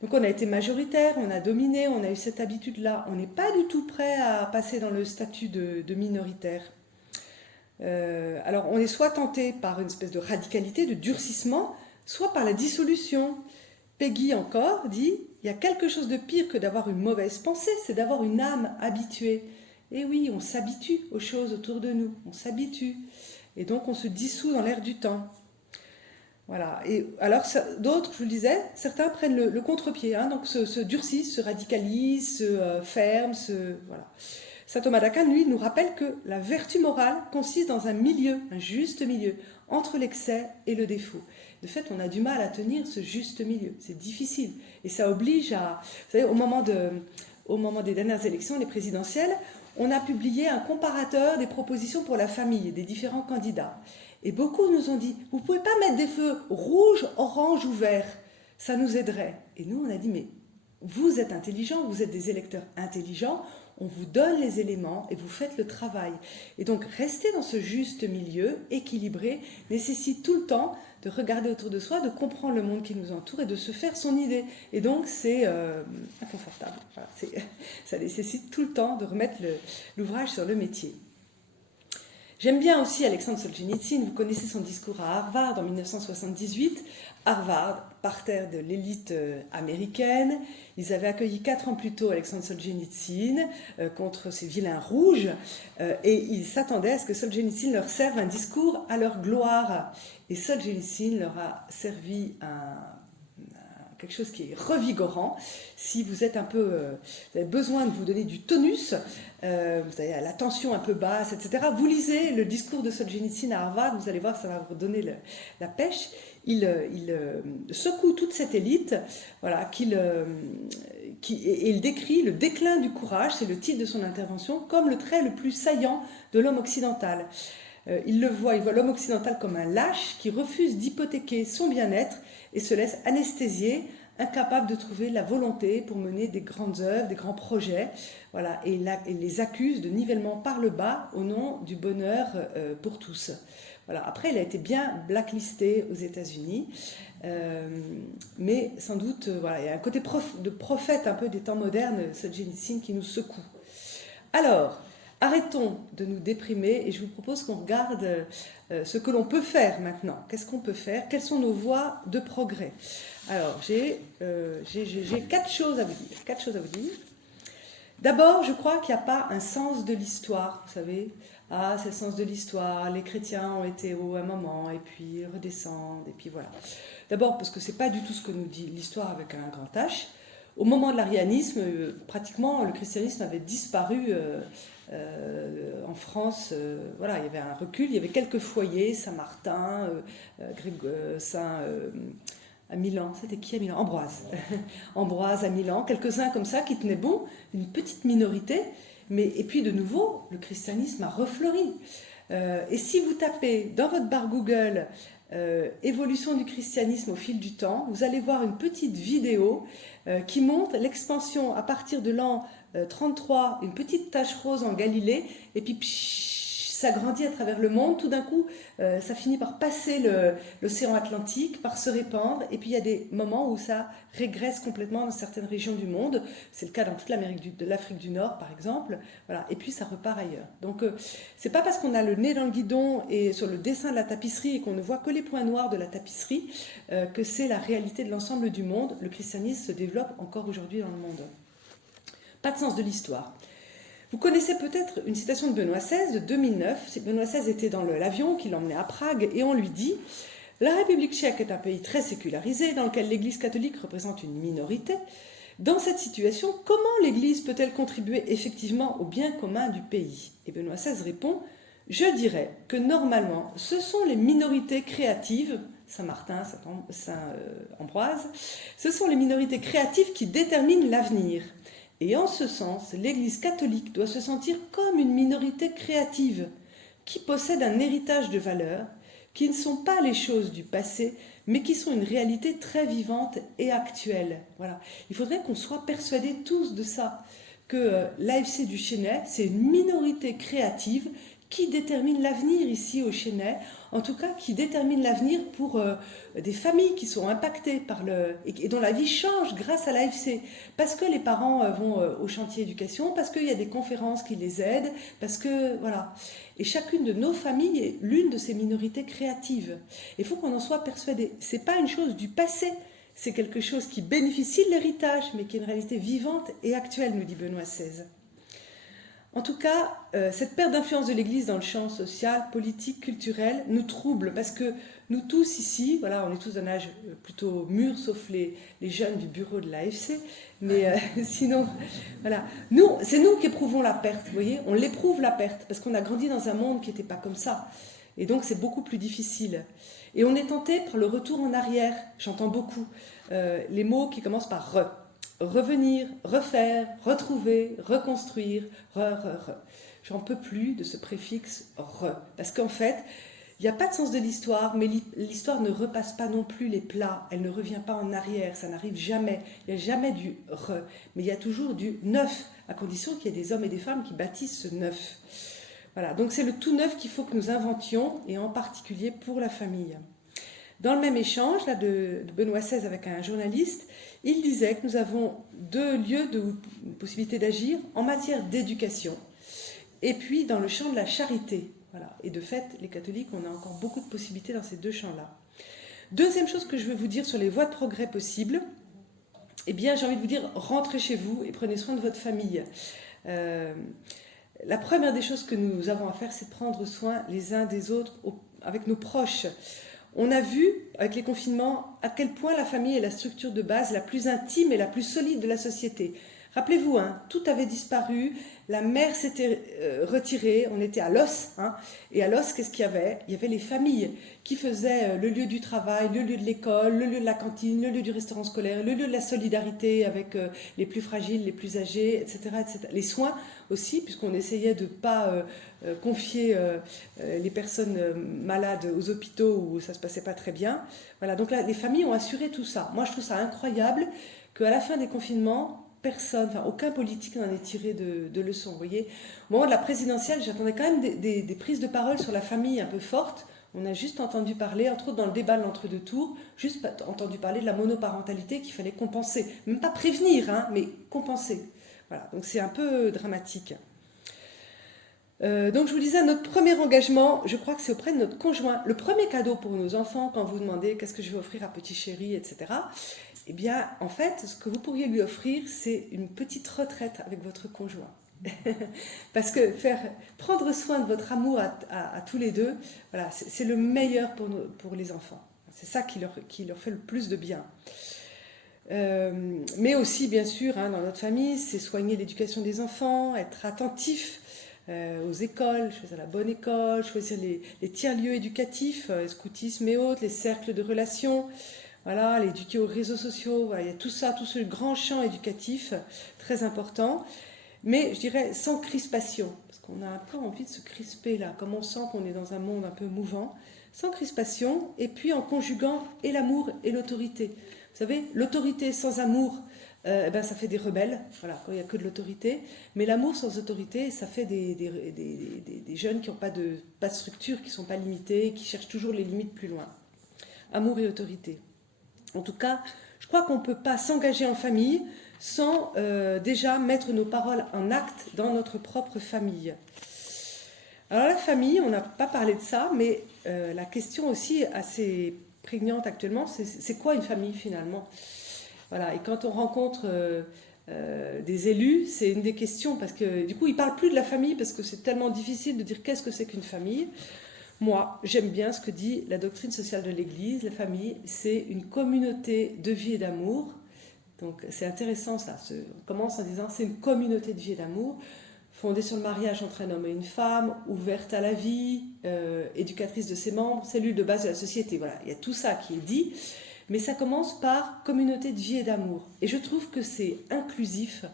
Donc on a été majoritaire, on a dominé, on a eu cette habitude-là. On n'est pas du tout prêt à passer dans le statut de minoritaire. Alors on est soit tenté par une espèce de radicalité, de durcissement, soit par la dissolution. Peggy encore dit, il y a quelque chose de pire que d'avoir une mauvaise pensée, c'est d'avoir une âme habituée. Et oui, on s'habitue aux choses autour de nous, on s'habitue. Et donc on se dissout dans l'air du temps. Voilà. Et alors d'autres, je vous le disais, certains prennent le contre-pied, hein, donc se durcissent, se radicalisent, se ferment, voilà. Saint Thomas d'Aquin, lui, nous rappelle que la vertu morale consiste dans un milieu, un juste milieu, entre l'excès et le défaut. De fait, on a du mal à tenir ce juste milieu, c'est difficile. Et ça oblige à... Vous savez, au moment des dernières élections, les présidentielles, on a publié un comparateur des propositions pour la famille des différents candidats. Et beaucoup nous ont dit, vous ne pouvez pas mettre des feux rouges, orange ou verts, ça nous aiderait. Et nous, on a dit, mais vous êtes intelligents, vous êtes des électeurs intelligents, on vous donne les éléments et vous faites le travail. Et donc, rester dans ce juste milieu, équilibré, nécessite tout le temps de regarder autour de soi, de comprendre le monde qui nous entoure et de se faire son idée. Et donc, c'est inconfortable. Voilà, ça nécessite tout le temps de remettre l'ouvrage sur le métier. J'aime bien aussi Alexandre Solzhenitsyn, vous connaissez son discours à Harvard en 1978. Harvard, parterre de l'élite américaine, ils avaient accueilli 4 ans plus tôt Alexandre Solzhenitsyn contre ces vilains rouges et ils s'attendaient à ce que Solzhenitsyn leur serve un discours à leur gloire. Et Solzhenitsyn leur a servi quelque chose qui est revigorant. Si vous êtes vous avez besoin de vous donner du tonus, vous avez la tension un peu basse, etc., vous lisez le discours de Solzhenitsyn à Harvard, vous allez voir, ça va vous donner la pêche. Il secoue toute cette élite, voilà, et il décrit le déclin du courage, c'est le titre de son intervention, comme le trait le plus saillant de l'homme occidental. Il voit l'homme occidental comme un lâche qui refuse d'hypothéquer son bien-être et se laisse anesthésier, incapable de trouver la volonté pour mener des grandes œuvres, des grands projets, voilà, et les accuse de nivellement par le bas au nom du bonheur pour tous. Voilà. Après, il a été bien blacklisté aux États-Unis, mais sans doute, voilà, il y a un côté de prophète un peu des temps modernes, Solzhenitsyn, qui nous secoue. Alors, arrêtons de nous déprimer et je vous propose qu'on regarde ce que l'on peut faire maintenant. Qu'est-ce qu'on peut faire? Quelles sont nos voies de progrès? Alors, j'ai 4 choses à vous dire. D'abord, je crois qu'il n'y a pas un sens de l'histoire, vous savez. Ah, c'est le sens de l'histoire, les chrétiens ont été hauts à un moment, et puis ils redescendent, et puis voilà. D'abord, parce que ce n'est pas du tout ce que nous dit l'histoire avec un grand H. Au moment de l'arianisme, pratiquement, le christianisme avait disparu en France. Voilà, il y avait un recul, il y avait quelques foyers, Saint-Martin, à Milan, c'était qui à Milan? Ambroise. Ambroise à Milan, quelques-uns comme ça qui tenaient bon, une petite minorité. Et puis de nouveau, le christianisme a refleuri. Et si vous tapez dans votre barre Google évolution du christianisme au fil du temps, vous allez voir une petite vidéo qui montre l'expansion à partir de l'an 33, une petite tache rose en Galilée, et puis ça grandit à travers le monde. Tout d'un coup, ça finit par passer l'océan Atlantique, par se répandre, et puis il y a des moments où ça régresse complètement dans certaines régions du monde. C'est le cas dans toute l'Afrique du Nord, par exemple. Voilà. Et puis ça repart ailleurs. Donc, c'est pas parce qu'on a le nez dans le guidon et sur le dessin de la tapisserie et qu'on ne voit que les points noirs de la tapisserie que c'est la réalité de l'ensemble du monde. Le christianisme se développe encore aujourd'hui dans le monde. Pas de sens de l'histoire. Vous connaissez peut-être une citation de Benoît XVI de 2009. Benoît XVI était dans l'avion qui l'emmenait à Prague et on lui dit « La République tchèque est un pays très sécularisé dans lequel l'Église catholique représente une minorité. Dans cette situation, comment l'Église peut-elle contribuer effectivement au bien commun du pays ?» Et Benoît XVI répond « Je dirais que normalement, ce sont les minorités créatives, Saint-Martin, Saint-Ambroise, ce sont les minorités créatives qui déterminent l'avenir. Et en ce sens, l'Église catholique doit se sentir comme une minorité créative qui possède un héritage de valeurs qui ne sont pas les choses du passé, mais qui sont une réalité très vivante et actuelle. Voilà. Il faudrait qu'on soit persuadés tous de ça, que l'AFC du Chesnay, c'est une minorité créative qui détermine l'avenir ici au Chesnay, en tout cas qui détermine l'avenir pour des familles qui sont impactées par et dont la vie change grâce à l'AFC, parce que les parents vont au chantier éducation, parce qu'il y a des conférences qui les aident, parce que voilà. Et chacune de nos familles est l'une de ces minorités créatives. Il faut qu'on en soit persuadé. C'est pas une chose du passé, c'est quelque chose qui bénéficie de l'héritage, mais qui est une réalité vivante et actuelle, nous dit Benoît XVI. En tout cas, cette perte d'influence de l'Église dans le champ social, politique, culturel nous trouble parce que nous tous ici, voilà, on est tous d'un âge plutôt mûr, sauf les jeunes du bureau de l'AFC, mais sinon, voilà, c'est nous qui éprouvons la perte, vous voyez, on l'éprouve la perte parce qu'on a grandi dans un monde qui n'était pas comme ça, et donc c'est beaucoup plus difficile. Et on est tenté par le retour en arrière, j'entends beaucoup les mots qui commencent par « re ». Revenir, refaire, retrouver, reconstruire, re. J'en peux plus de ce préfixe re. Parce qu'en fait, il n'y a pas de sens de l'histoire, mais l'histoire ne repasse pas non plus les plats, elle ne revient pas en arrière, ça n'arrive jamais. Il n'y a jamais du re, mais il y a toujours du neuf, à condition qu'il y ait des hommes et des femmes qui bâtissent ce neuf. Voilà, donc c'est le tout neuf qu'il faut que nous inventions, et en particulier pour la famille. Dans le même échange là, de Benoît XVI avec un journaliste, il disait que nous avons deux lieux de possibilité d'agir en matière d'éducation et puis dans le champ de la charité. Voilà. Et de fait, les catholiques, on a encore beaucoup de possibilités dans ces deux champs-là. Deuxième chose que je veux vous dire sur les voies de progrès possibles, eh bien, j'ai envie de vous dire, rentrez chez vous et prenez soin de votre famille. La première des choses que nous avons à faire, c'est de prendre soin les uns des autres avec nos proches. On a vu, avec les confinements, à quel point la famille est la structure de base la plus intime et la plus solide de la société. Rappelez-vous, tout avait disparu, la mère s'était retirée, on était à l'os. Et à l'os, qu'est-ce qu'il y avait ? Il y avait les familles qui faisaient le lieu du travail, le lieu de l'école, le lieu de la cantine, le lieu du restaurant scolaire, le lieu de la solidarité avec les plus fragiles, les plus âgés, etc. etc. Les soins aussi, puisqu'on essayait de ne pas confier les personnes malades aux hôpitaux où ça ne se passait pas très bien. Voilà, donc là, les familles ont assuré tout ça. Moi, je trouve ça incroyable qu'à la fin des confinements, aucun politique n'en ait tiré de leçons. Vous voyez, au moment de la présidentielle, j'attendais quand même des prises de parole sur la famille un peu fortes. On a juste entendu parler, entre autres dans le débat de l'entre-deux tours, juste entendu parler de la monoparentalité qu'il fallait compenser. Même pas prévenir, mais compenser. Voilà, donc c'est un peu dramatique. Donc je vous disais, notre premier engagement, je crois que c'est auprès de notre conjoint. Le premier cadeau pour nos enfants, quand vous demandez qu'est-ce que je vais offrir à petit chéri, etc., eh bien, en fait, ce que vous pourriez lui offrir, c'est une petite retraite avec votre conjoint. Parce que prendre soin de votre amour à tous les deux, voilà, c'est le meilleur pour les enfants. C'est ça qui leur fait le plus de bien. Mais aussi, bien sûr, hein, dans notre famille, c'est soigner l'éducation des enfants, être attentif aux écoles, choisir la bonne école, choisir les tiers-lieux éducatifs, scoutisme et autres, les cercles de relations, voilà, l'éduquer aux réseaux sociaux, voilà, il y a tout ça, tout ce grand champ éducatif très important, mais je dirais sans crispation, parce qu'on a un peu envie de se crisper là, comme on sent qu'on est dans un monde un peu mouvant, sans crispation, et puis en conjuguant et l'amour et l'autorité. Vous savez, l'autorité sans amour, ben ça fait des rebelles, voilà, quand il n'y a que de l'autorité. Mais l'amour sans autorité, ça fait des jeunes qui n'ont pas de structure, qui ne sont pas limités, qui cherchent toujours les limites plus loin. Amour et autorité. En tout cas, je crois qu'on ne peut pas s'engager en famille sans déjà mettre nos paroles en acte dans notre propre famille. Alors la famille, on n'a pas parlé de ça, mais la question aussi assez prégnante actuellement, c'est quoi une famille finalement ? Voilà, et quand on rencontre des élus, c'est une des questions, parce que du coup, ils ne parlent plus de la famille, parce que c'est tellement difficile de dire qu'est-ce que c'est qu'une famille. Moi, j'aime bien ce que dit la doctrine sociale de l'Église. La famille, c'est une communauté de vie et d'amour. Donc c'est intéressant ça, on commence en disant c'est une communauté de vie et d'amour, fondée sur le mariage entre un homme et une femme, ouverte à la vie, éducatrice de ses membres, cellule de base de la société. Voilà, il y a tout ça qui est dit. Mais ça commence par communauté de vie et d'amour. Et je trouve que c'est inclusif.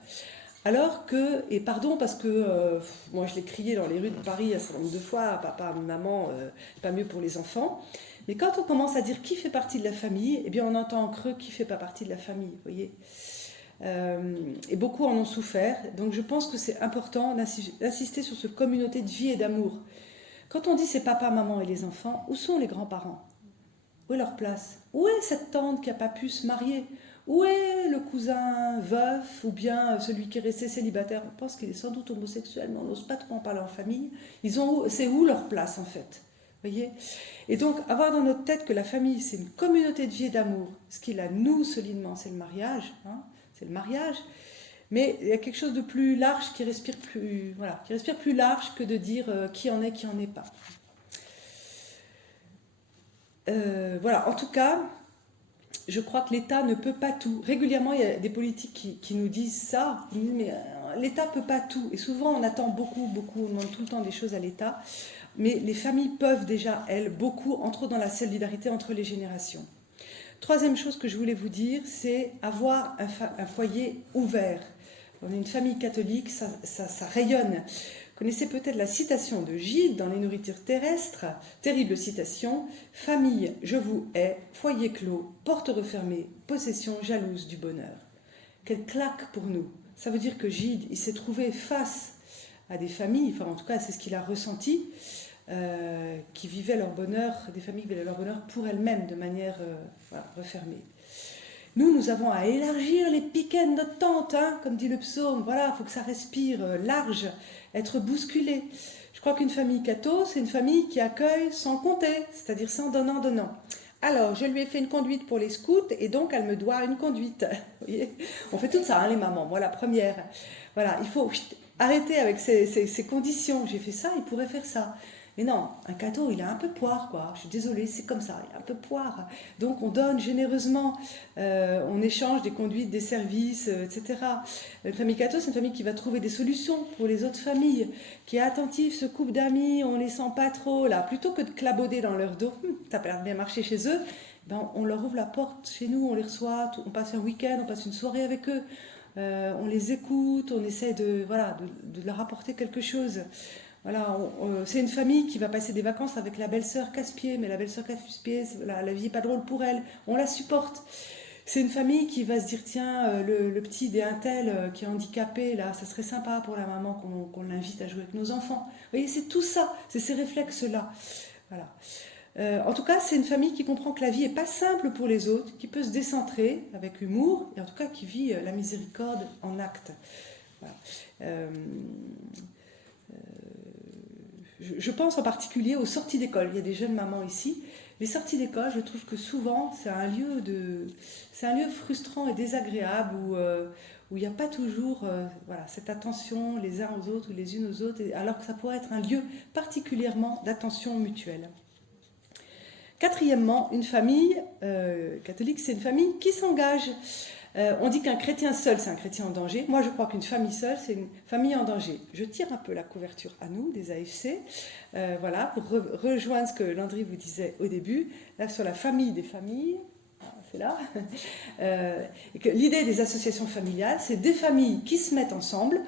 Alors que, et pardon parce que moi je l'ai crié dans les rues de Paris un certain nombre de fois, papa, maman, pas mieux pour les enfants. Mais quand on commence à dire qui fait partie de la famille, eh bien on entend en creux qui ne fait pas partie de la famille, vous voyez. Et beaucoup en ont souffert. Donc je pense que c'est important d'insister sur cette communauté de vie et d'amour. Quand on dit c'est papa, maman et les enfants, où sont les grands-parents ? Où est leur place ? Où est cette tante qui n'a pas pu se marier ? Où est le cousin veuf ou bien celui qui est resté célibataire ? On pense qu'il est sans doute homosexuel, mais on n'ose pas trop en parler en famille. C'est où leur place en fait ? Voyez ? Et donc avoir dans notre tête que la famille c'est une communauté de vie et d'amour, ce qu'il a nous solidement c'est le mariage, hein, c'est le mariage. Mais il y a quelque chose de plus large qui respire plus large que de dire qui en est, qui en est pas. Voilà, en tout cas, je crois que l'État ne peut pas tout. Régulièrement, il y a des politiques qui nous disent ça, mais l'État ne peut pas tout. Et souvent, on attend beaucoup, on demande tout le temps des choses à l'État. Mais les familles peuvent déjà, elles, beaucoup, entrer dans la solidarité entre les générations. Troisième chose que je voulais vous dire, c'est avoir un foyer ouvert. On est une famille catholique, ça rayonne. Vous connaissez peut-être la citation de Gide dans Les nourritures terrestres, terrible citation, « Famille, je vous hais, foyer clos, porte refermée, possession jalouse du bonheur ». Quelle claque pour nous. Ça veut dire que Gide, il s'est trouvé face à des familles, enfin en tout cas c'est ce qu'il a ressenti, qui vivaient leur bonheur, des familles qui vivaient leur bonheur pour elles-mêmes de manière refermée. Nous avons à élargir les piquets de notre tente, hein, comme dit le psaume. Voilà, il faut que ça respire large, être bousculé. Je crois qu'une famille catho, c'est une famille qui accueille sans compter, c'est-à-dire sans donnant. Alors, je lui ai fait une conduite pour les scouts et donc elle me doit une conduite. Vous voyez, on fait tout ça, hein, les mamans. Moi, la première. Voilà, il faut arrêter avec ces conditions. J'ai fait ça, il pourrait faire ça. Mais non, un catho, il a un peu poire, quoi. Je suis désolée, c'est comme ça, il a un peu poire. Donc on donne généreusement, on échange des conduites, des services, etc. Une famille catho, c'est une famille qui va trouver des solutions pour les autres familles, qui est attentive, ce couple d'amis, on les sent pas trop, là. Plutôt que de clabauder dans leur dos, ça a bien marché chez eux, ben, on leur ouvre la porte chez nous, on les reçoit, on passe un week-end, on passe une soirée avec eux, on les écoute, on essaie de leur apporter quelque chose. Voilà, c'est une famille qui va passer des vacances avec la belle-sœur casse-pied, mais la belle-sœur casse-pied, la vie n'est pas drôle pour elle, on la supporte. C'est une famille qui va se dire, tiens, le petit des untel qui est handicapé, là, ça serait sympa pour la maman qu'on l'invite à jouer avec nos enfants. Vous voyez, c'est tout ça, c'est ces réflexes-là. Voilà. En tout cas, c'est une famille qui comprend que la vie n'est pas simple pour les autres, qui peut se décentrer avec humour, et en tout cas qui vit la miséricorde en acte. Voilà. je pense en particulier aux sorties d'école. Il y a des jeunes mamans ici. Les sorties d'école, je trouve que souvent, c'est un lieu frustrant et désagréable où il n'y a pas toujours voilà, cette attention les uns aux autres ou les unes aux autres, alors que ça pourrait être un lieu particulièrement d'attention mutuelle. Quatrièmement, une famille catholique, c'est une famille qui s'engage. On dit qu'un chrétien seul, c'est un chrétien en danger. Moi, je crois qu'une famille seule, c'est une famille en danger. Je tire un peu la couverture à nous, des AFC, voilà, pour rejoindre ce que Landry vous disait au début, là, sur la famille des familles. C'est là. Et que l'idée des associations familiales, c'est des familles qui se mettent ensemble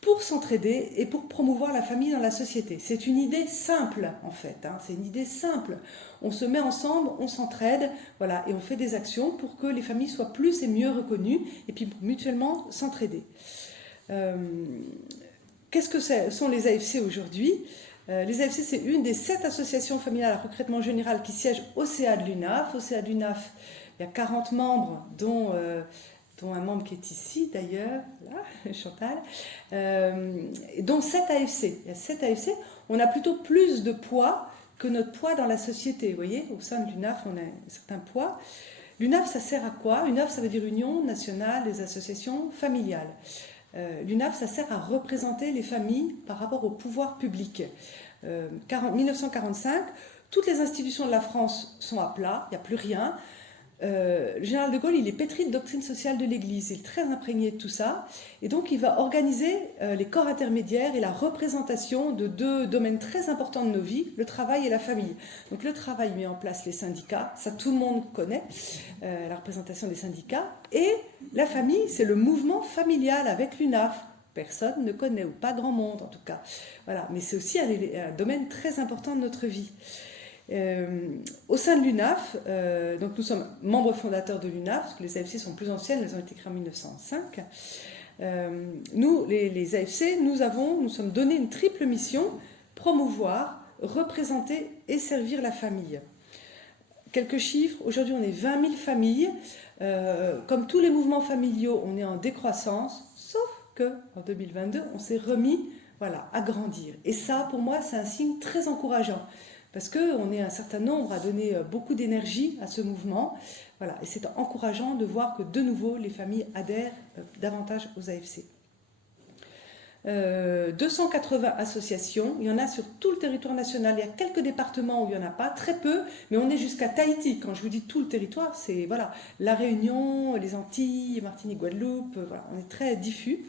pour s'entraider et pour promouvoir la famille dans la société. C'est une idée simple, en fait. Hein, c'est une idée simple. On se met ensemble, on s'entraide, voilà, et on fait des actions pour que les familles soient plus et mieux reconnues, et puis pour mutuellement s'entraider. Qu'est-ce que sont les AFC aujourd'hui ? Les AFC, c'est une des 7 associations familiales à recrutement général qui siègent au CA de l'UNAF. Au CA de l'UNAF, il y a 40 membres, dont un membre qui est ici d'ailleurs, là, Chantal, dont 7 AFC. Il y a 7 AFC, on a plutôt plus de poids que notre poids dans la société. Vous voyez, au sein de l'UNAF, on a un certain poids. L'UNAF, ça sert à quoi ? UNAF, ça veut dire Union nationale des associations familiales. L'UNAF, ça sert à représenter les familles par rapport au pouvoir public. 1945, toutes les institutions de la France sont à plat, il n'y a plus rien. Le général de Gaulle, il est pétri de doctrine sociale de l'Église, il est très imprégné de tout ça, et donc il va organiser les corps intermédiaires et la représentation de 2 domaines très importants de nos vies, le travail et la famille. Donc le travail met en place les syndicats, ça tout le monde connaît, la représentation des syndicats, et la famille, c'est le mouvement familial avec l'UNAF. Personne ne connaît, ou pas grand monde en tout cas. Voilà. Mais c'est aussi un domaine très important de notre vie. Au sein de l'UNAF, donc nous sommes membres fondateurs de l'UNAF, parce que les AFC sont plus anciennes, elles ont été créées en 1905. Nous, les AFC, nous sommes donnés une triple mission, promouvoir, représenter et servir la famille. Quelques chiffres, aujourd'hui on est 20 000 familles. Comme tous les mouvements familiaux, on est en décroissance, sauf qu'en 2022, on s'est remis à grandir. Et ça, pour moi, c'est un signe très encourageant. Parce qu'on est un certain nombre à donner beaucoup d'énergie à ce mouvement. Voilà, et c'est encourageant de voir que de nouveau les familles adhèrent davantage aux AFC. 280 associations, il y en a sur tout le territoire national. Il y a quelques départements où il n'y en a pas, très peu, mais on est jusqu'à Tahiti. Quand je vous dis tout le territoire, c'est La Réunion, les Antilles, Martinique, Guadeloupe, on est très diffus.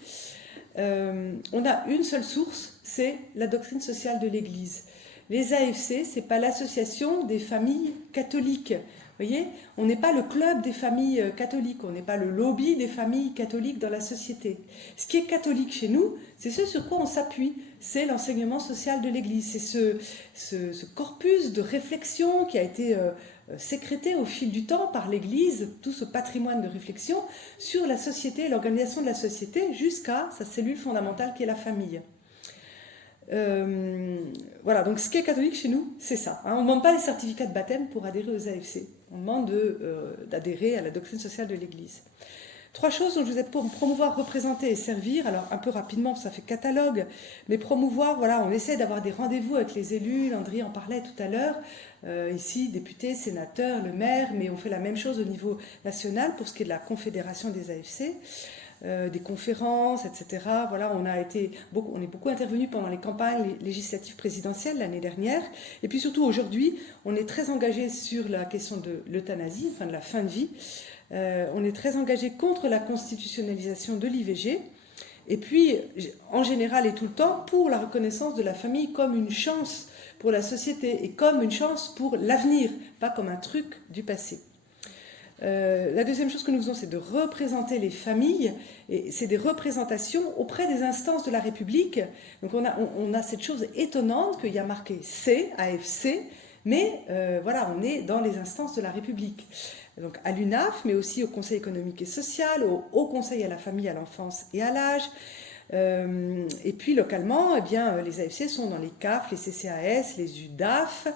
On a une seule source, c'est la doctrine sociale de l'Église. Les AFC, ce n'est pas l'association des familles catholiques. Vous voyez, on n'est pas le club des familles catholiques, on n'est pas le lobby des familles catholiques dans la société. Ce qui est catholique chez nous, c'est ce sur quoi on s'appuie, c'est l'enseignement social de l'Église, c'est ce corpus de réflexion qui a été sécrété au fil du temps par l'Église, tout ce patrimoine de réflexion sur la société, l'organisation de la société, jusqu'à sa cellule fondamentale qui est la famille. Voilà, donc ce qui est catholique chez nous, c'est ça. On ne demande pas les certificats de baptême pour adhérer aux AFC. On demande d'adhérer à la doctrine sociale de l'Église. 3 choses dont je vous ai pour promouvoir, représenter et servir. Alors, un peu rapidement, ça fait catalogue, mais promouvoir, on essaie d'avoir des rendez-vous avec les élus. Landry en parlait tout à l'heure. Ici, députés, sénateurs, le maire, mais on fait la même chose au niveau national pour ce qui est de la confédération des AFC. Des conférences, etc. On est beaucoup intervenu pendant les campagnes législatives présidentielles l'année dernière. Et puis surtout aujourd'hui, on est très engagé sur la question de l'euthanasie, de la fin de vie. On est très engagé contre la constitutionnalisation de l'IVG. Et puis, en général et tout le temps, pour la reconnaissance de la famille comme une chance pour la société et comme une chance pour l'avenir, pas comme un truc du passé. La deuxième chose que nous faisons, c'est de représenter les familles, et c'est des représentations auprès des instances de la République. Donc on a cette chose étonnante qu'il y a marqué C, AFC, mais on est dans les instances de la République. Donc à l'UNAF, mais aussi au Conseil économique et social, au Haut Conseil à la famille, à l'enfance et à l'âge. Et puis localement, les AFC sont dans les CAF, les CCAS, les UDAF,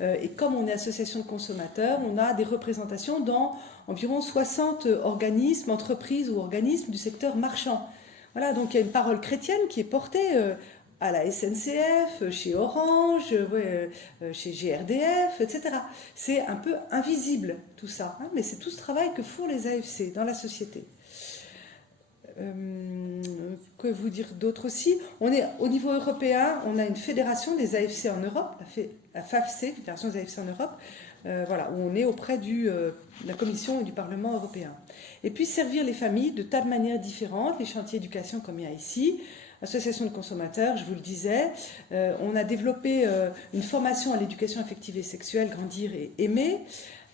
et comme on est association de consommateurs, on a des représentations dans environ 60 organismes, entreprises ou organismes du secteur marchand. Voilà, donc il y a une parole chrétienne qui est portée à la SNCF, chez Orange, chez GRDF, etc. C'est un peu invisible tout ça, hein, mais c'est tout ce travail que font les AFC dans la société. Que vous dire d'autre aussi? On est au niveau européen, on a une fédération des AFC en Europe, la FAFC, Fédération des AFC en Europe, voilà, où on est auprès de la Commission et du Parlement européen. Et puis servir les familles de tas de manières différentes, les chantiers éducation comme il y a ici, association de consommateurs, je vous le disais. On a développé une formation à l'éducation affective et sexuelle, Grandir et Aimer.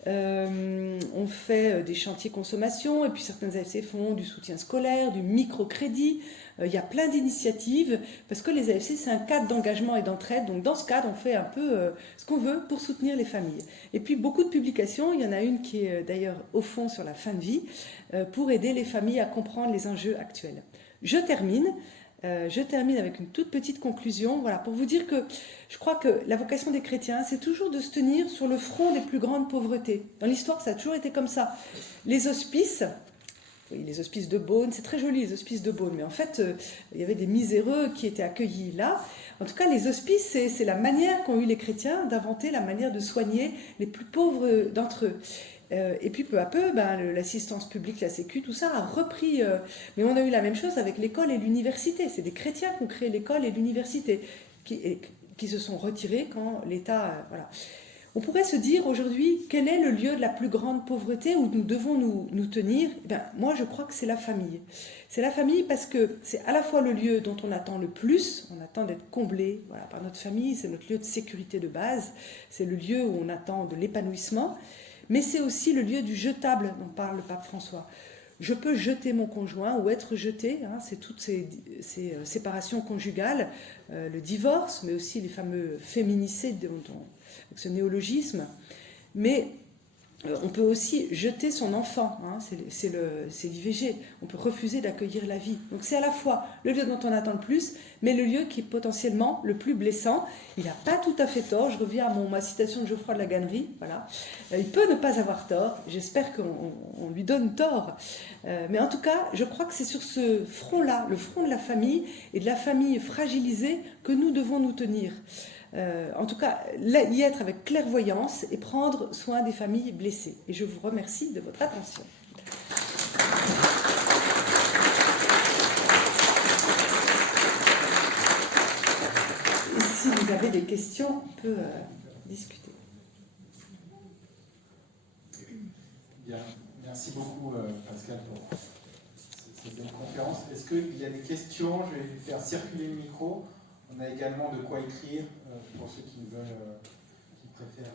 On fait des chantiers consommation, et puis certaines AFC font du soutien scolaire, du microcrédit. Il y a plein d'initiatives, parce que les AFC, c'est un cadre d'engagement et d'entraide. Donc dans ce cadre, on fait un peu ce qu'on veut pour soutenir les familles. Et puis beaucoup de publications, il y en a une qui est d'ailleurs au fond sur la fin de vie, pour aider les familles à comprendre les enjeux actuels. Je termine avec une toute petite conclusion, voilà, pour vous dire que je crois que la vocation des chrétiens, c'est toujours de se tenir sur le front des plus grandes pauvretés. Dans l'histoire, ça a toujours été comme ça. Les hospices, oui, les hospices de Beaune, c'est très joli les hospices de Beaune, mais en fait, il y avait des miséreux qui étaient accueillis là. En tout cas, les hospices, c'est la manière qu'ont eu les chrétiens d'inventer la manière de soigner les plus pauvres d'entre eux. Et puis peu à peu, l'assistance publique, la Sécu, tout ça a repris. Mais on a eu la même chose avec l'école et l'université. C'est des chrétiens qui ont créé l'école et l'université, qui se sont retirés quand l'État... voilà. On pourrait se dire aujourd'hui, quel est le lieu de la plus grande pauvreté où nous devons nous tenir? Moi, je crois que c'est la famille. C'est la famille parce que c'est à la fois le lieu dont on attend le plus, on attend d'être comblé par notre famille, c'est notre lieu de sécurité de base, c'est le lieu où on attend de l'épanouissement, mais c'est aussi le lieu du jetable dont parle le pape François. Je peux jeter mon conjoint ou être jeté, hein, c'est toutes ces séparations conjugales, le divorce, mais aussi les fameux féminicides avec ce néologisme. Mais on peut aussi jeter son enfant, hein, c'est l'IVG. On peut refuser d'accueillir la vie. Donc c'est à la fois le lieu dont on attend le plus, mais le lieu qui est potentiellement le plus blessant. Il n'a pas tout à fait tort. Je reviens à ma citation de Geoffroy de la Gannerie. Voilà. Il peut ne pas avoir tort. J'espère qu'on lui donne tort. Mais en tout cas, je crois que c'est sur ce front-là, le front de la famille et de la famille fragilisée, que nous devons nous tenir. En tout cas, y être avec clairvoyance et prendre soin des familles blessées. Et je vous remercie de votre attention. Et si vous avez des questions, on peut discuter. Bien, merci beaucoup Pascal pour cette belle conférence. Est-ce qu'il y a des questions? Je vais faire circuler le micro. On a également de quoi écrire pour ceux qui préfèrent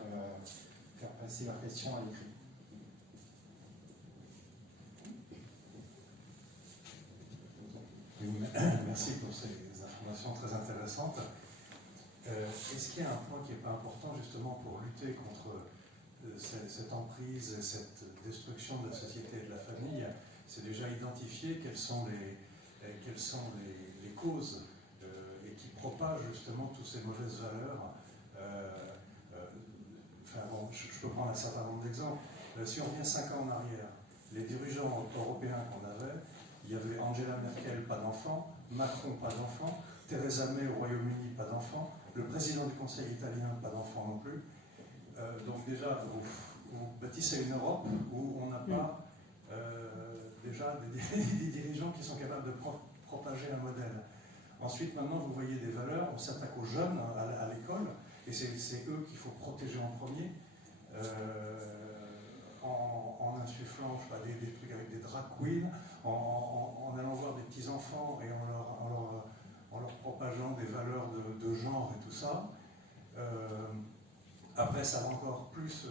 faire passer leurs questions à l'écrit. Merci pour ces informations très intéressantes. Est-ce qu'il y a un point qui n'est pas important justement pour lutter contre cette emprise et cette destruction de la société et de la famille? C'est déjà identifier quelles sont les causes et qui propagent justement toutes ces mauvaises valeurs. Je peux prendre un certain nombre d'exemples. Si on revient 5 ans en arrière, les dirigeants européens qu'on avait, il y avait Angela Merkel, pas d'enfant, Macron, pas d'enfant, Theresa May au Royaume-Uni, pas d'enfant, le président du Conseil italien, pas d'enfant non plus. Donc déjà, vous bâtissez une Europe où on n'a pas déjà des dirigeants qui sont capables de propager un modèle. Ensuite, maintenant, vous voyez des valeurs, on s'attaque aux jeunes à l'école, et c'est eux qu'il faut protéger en premier, en insufflant des trucs avec des drag queens, en allant voir des petits-enfants et en leur propageant des valeurs de genre et tout ça. Après, ça va encore plus.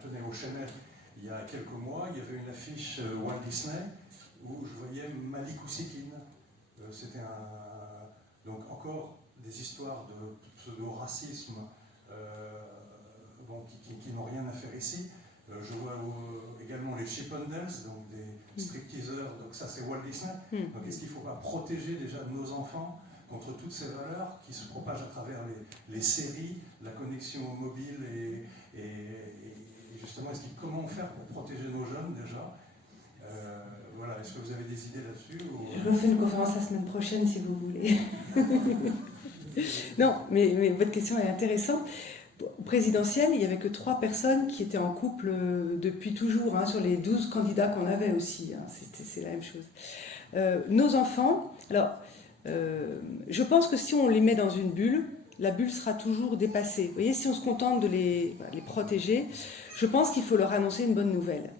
Tenez, au Channel, il y a quelques mois, il y avait une affiche Walt Disney où je voyais Malik Ousekine. C'était donc encore des histoires de pseudo-racisme qui n'ont rien à faire ici. Je vois également les Chippendales, donc des stripteaseurs, donc ça c'est Walt Disney. Donc est-ce qu'il ne faut pas protéger déjà nos enfants contre toutes ces valeurs qui se propagent à travers les séries, la connexion mobile et justement, comment faire pour protéger nos jeunes déjà? Voilà, est-ce que vous avez des idées là-dessus ou... Je refais une conférence la semaine prochaine si vous voulez. Non, mais votre question est intéressante. Au présidentiel, il n'y avait que 3 personnes qui étaient en couple depuis toujours, hein, sur les 12 candidats qu'on avait aussi. Hein, c'est la même chose. Nos enfants, alors, je pense que si on les met dans une bulle, la bulle sera toujours dépassée. Vous voyez, si on se contente de les protéger, je pense qu'il faut leur annoncer une bonne nouvelle.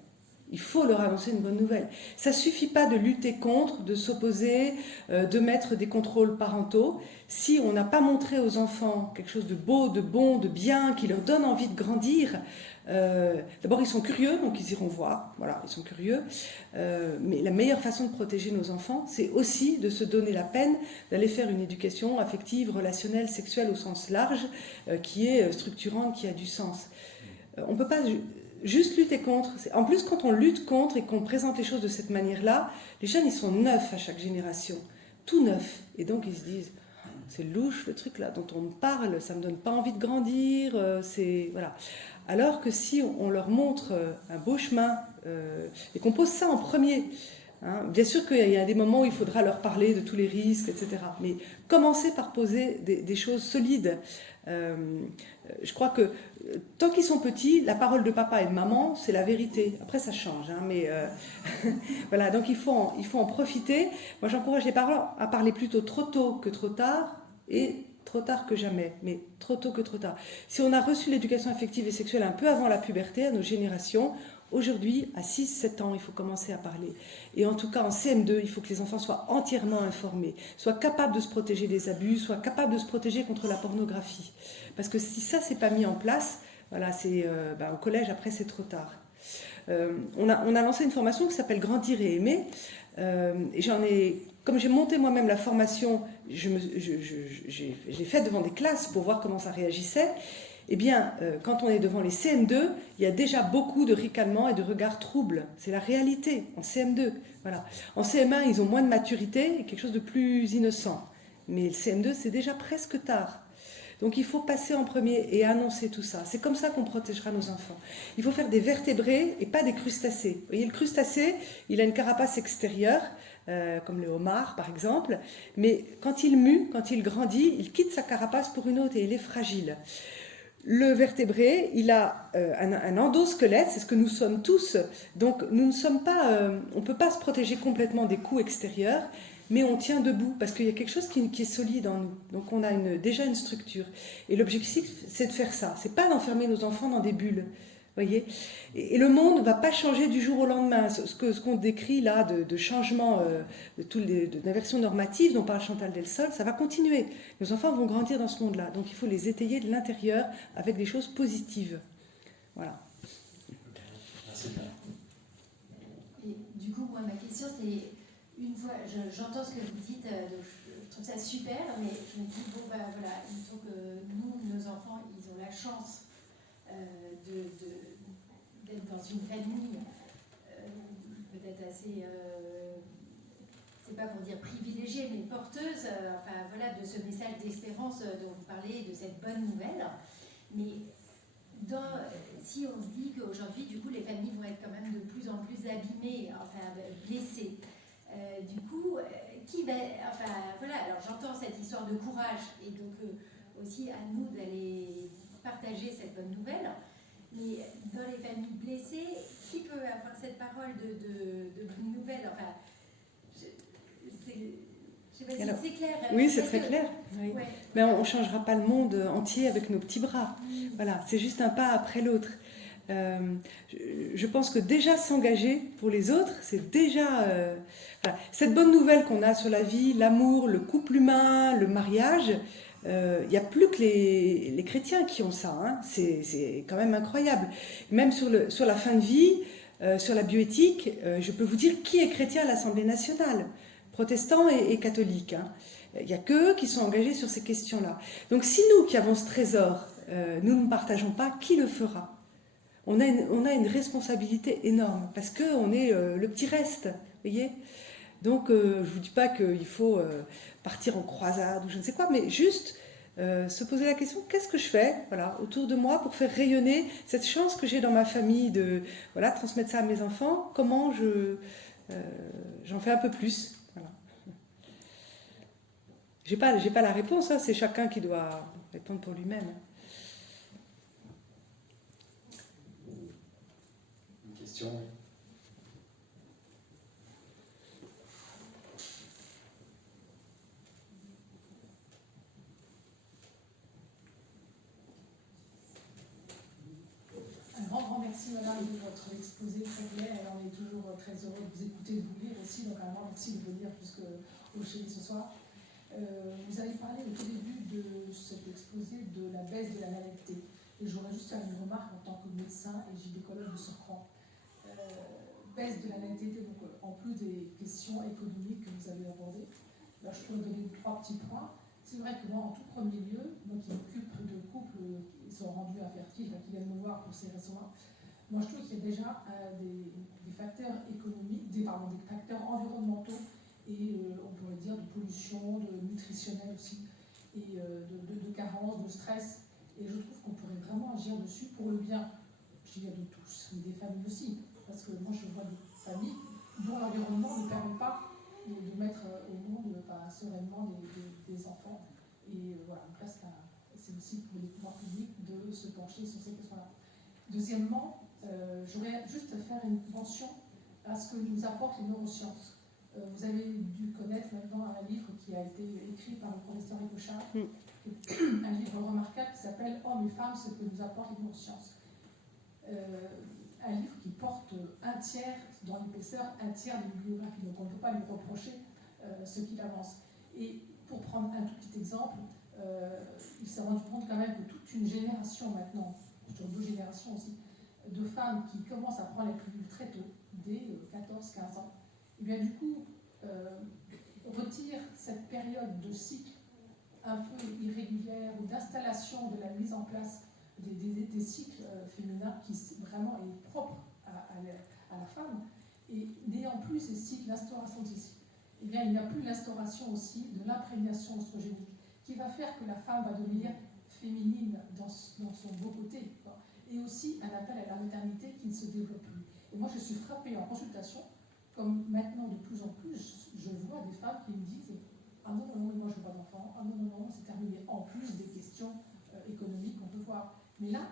Il faut leur annoncer une bonne nouvelle. Ça ne suffit pas de lutter contre, de s'opposer, de mettre des contrôles parentaux. Si on n'a pas montré aux enfants quelque chose de beau, de bon, de bien, qui leur donne envie de grandir, d'abord ils sont curieux, donc ils iront voir, voilà, ils sont curieux. Mais la meilleure façon de protéger nos enfants, c'est aussi de se donner la peine d'aller faire une éducation affective, relationnelle, sexuelle au sens large, qui est structurante, qui a du sens. On ne peut pas juste lutter contre. En plus, quand on lutte contre et qu'on présente les choses de cette manière-là, les jeunes, ils sont neufs à chaque génération. Tout neuf. Et donc, ils se disent, c'est louche le truc là dont on me parle, ça ne me donne pas envie de grandir. Voilà. Alors que si on leur montre un beau chemin et qu'on pose ça en premier, hein, bien sûr qu'il y a des moments où il faudra leur parler de tous les risques, etc. Mais commencer par poser des choses solides. Je crois que tant qu'ils sont petits, la parole de papa et de maman, c'est la vérité. Après, ça change, hein, mais voilà. Donc il faut en profiter. Moi, j'encourage les parents à parler plutôt trop tôt que trop tard, et trop tard que jamais, mais trop tôt que trop tard. Si on a reçu l'éducation affective et sexuelle un peu avant la puberté, à nos générations, aujourd'hui, à 6-7 ans, il faut commencer à parler. Et en tout cas, en CM2, il faut que les enfants soient entièrement informés, soient capables de se protéger des abus, soient capables de se protéger contre la pornographie. Parce que si ça, c'est pas mis en place, voilà, au collège, après, c'est trop tard. On a lancé une formation qui s'appelle Grandir et aimer. Et comme j'ai monté moi-même la formation, j'ai fait devant des classes pour voir comment ça réagissait. Eh bien, quand on est devant les CM2, il y a déjà beaucoup de ricanements et de regards troubles. C'est la réalité en CM2. Voilà. En CM1, ils ont moins de maturité et quelque chose de plus innocent. Mais le CM2, c'est déjà presque tard. Donc il faut passer en premier et annoncer tout ça. C'est comme ça qu'on protégera nos enfants. Il faut faire des vertébrés et pas des crustacés. Vous voyez, le crustacé, il a une carapace extérieure, comme le homard par exemple, mais quand il mue, quand il grandit, il quitte sa carapace pour une autre et il est fragile. Le vertébré, il a un endosquelette, c'est ce que nous sommes tous. Donc nous ne sommes pas, on ne peut pas se protéger complètement des coups extérieurs, mais on tient debout parce qu'il y a quelque chose qui est solide en nous. Donc on a déjà une structure. Et l'objectif, c'est de faire ça. C'est pas d'enfermer nos enfants dans des bulles. Voyez, et le monde ne va pas changer du jour au lendemain. Ce qu'on décrit là de changement, d'inversion normative dont parle Chantal Delsol, ça va continuer. Nos enfants vont grandir dans ce monde-là. Donc il faut les étayer de l'intérieur avec des choses positives. Voilà. Et du coup, moi, ma question, c'est, une fois, j'entends ce que vous dites, donc je trouve ça super, mais je me dis, bon, voilà, il faut que nous, nos enfants, ils ont la chance d'être dans une famille peut-être assez, c'est pas pour dire privilégiée, mais porteuse, de ce message d'espérance dont vous parlez, de cette bonne nouvelle. Mais si on se dit qu'aujourd'hui, du coup, les familles vont être quand même de plus en plus abîmées, blessées, du coup, alors j'entends cette histoire de courage, et donc aussi à nous d'aller partager cette bonne nouvelle, mais dans les familles blessées, qui peut avoir cette parole de bonne nouvelle? Je ne sais pas si c'est clair. Oui, c'est très clair. Oui. Ouais. Mais on ne changera pas le monde entier avec nos petits bras. Voilà, c'est juste un pas après l'autre. Je pense que déjà s'engager pour les autres, c'est déjà... voilà. Cette bonne nouvelle qu'on a sur la vie, l'amour, le couple humain, le mariage, il n'y a plus que les chrétiens qui ont ça. Hein. C'est quand même incroyable. Même sur la fin de vie, sur la bioéthique, je peux vous dire qui est chrétien à l'Assemblée nationale, protestants et catholiques. Hein. Il n'y a qu'eux qui sont engagés sur ces questions-là. Donc si nous qui avons ce trésor, nous ne partageons pas, qui le fera? On a une responsabilité énorme, parce qu'on est le petit reste, vous voyez. Donc, je ne vous dis pas qu'il faut partir en croisade ou je ne sais quoi, mais juste se poser la question, qu'est-ce que je fais autour de moi pour faire rayonner cette chance que j'ai dans ma famille de transmettre ça à mes enfants, comment j'en fais un peu plus. Voilà. J'ai pas la réponse, hein, c'est chacun qui doit répondre pour lui-même. Une question, oui. Un grand merci madame de votre exposé très clair et on est toujours très heureux de vous écouter, de vous lire aussi, donc un grand merci de venir jusqu'au chez ce soir. Vous avez parlé au tout début de cet exposé de la baisse de la natalité et j'aurais juste faire une remarque en tant que médecin et gynécologue de surcroît. Baisse de la natalité, donc en plus des questions économiques que vous avez abordées, là, je pourrais donner 3 petits points. C'est vrai que moi, en tout premier lieu, moi qui m'occupe de couples qui sont rendus infertiles, qui viennent me voir pour ces raisons-là, moi je trouve qu'il y a déjà des facteurs économiques, des facteurs environnementaux et on pourrait dire de pollution, de nutritionnel aussi, et de carence, de stress. Et je trouve qu'on pourrait vraiment agir dessus pour le bien, je dirais de tous, mais des familles aussi. Parce que moi je vois des familles dont l'environnement ne permet pas de mettre au monde sereinement des enfants. Et voilà, donc là c'est aussi pour les pouvoirs publics de se pencher sur ces questions-là. Deuxièmement, j'aurais juste à faire une mention à ce que nous apportent les neurosciences. Vous avez dû connaître maintenant un livre qui a été écrit par le professeur Ecochard, un livre remarquable qui s'appelle « Hommes et femmes, ce que nous apportent les neurosciences ». Un livre qui porte un tiers, dans l'épaisseur, un tiers de bibliographie. Donc on ne peut pas lui reprocher ce qu'il avance. Et pour prendre un tout petit exemple, il s'est rendu compte quand même que toute une génération maintenant, sur 2 générations aussi, de femmes qui commencent à prendre la pilule très tôt, dès 14-15 ans, et bien du coup, retire cette période de cycle un peu irrégulière ou d'installation de la mise en place des cycles féminins qui vraiment est propre à la femme, et n'ayant plus ces cycles, l'instauration de ces cycles, eh bien il n'y a plus l'instauration aussi de l'imprégnation oestrogénique qui va faire que la femme va devenir féminine dans son beau côté, quoi. Et aussi un appel à la maternité qui ne se développe plus. Et moi je suis frappée en consultation, comme maintenant de plus en plus, je vois des femmes qui me disent « Ah non, non, non, moi je veux pas d'enfant, ah non, non, non, c'est terminé », en plus des questions économiques qu'on peut voir. Mais là,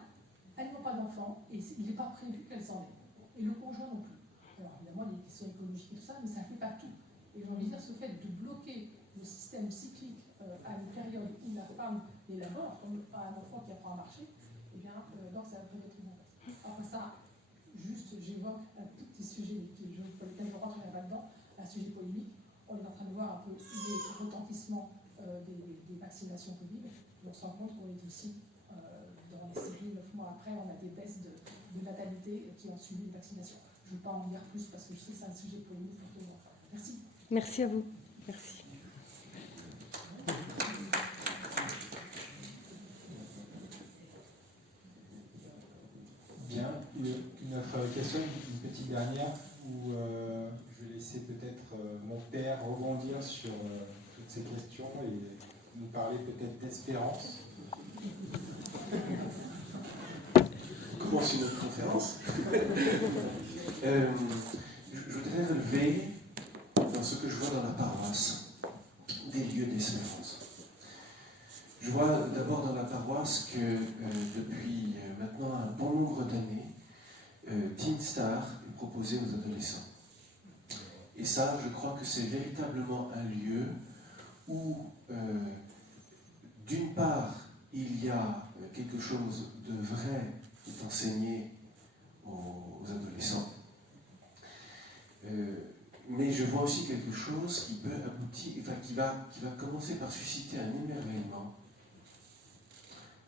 elles n'ont pas d'enfant et il n'est pas prévu qu'elles en aient. Et le conjoint non plus. Alors évidemment, il y a des questions écologiques et tout ça, mais ça ne fait pas tout. Et j'ai envie de dire, ce fait de bloquer le système cyclique à une période où la femme est là-bas, comme à un enfant qui apprend à marcher, eh bien, donc ça peut être une impasse. Après ça, juste, j'évoque un tout petit sujet pour lequel je rentre là-dedans, un sujet polémique. On est en train de voir un peu les retentissements des vaccinations Covid. On se rend compte qu'on est aussi dans les séries, 9 mois après, on a des baisses de natalité qui ont suivi une vaccination. Je ne veux pas en dire plus parce que je sais que c'est un sujet polémique pour tout le monde. Merci. Merci à vous. Merci. Bien, une autre question, une petite dernière, où je vais laisser peut-être mon père rebondir sur toutes ces questions et nous parler peut-être d'espérance. Commence une autre conférence. Je voudrais relever, dans ce que je vois dans la paroisse, des lieux d'espérance. Je vois d'abord dans la paroisse que depuis maintenant un bon nombre d'années, Teen Star est proposé aux adolescents. Et ça, je crois que c'est véritablement un lieu où, d'une part, il y a quelque chose de vrai qui est enseigné aux adolescents, mais je vois aussi quelque chose qui peut aboutir, enfin qui va commencer par susciter un émerveillement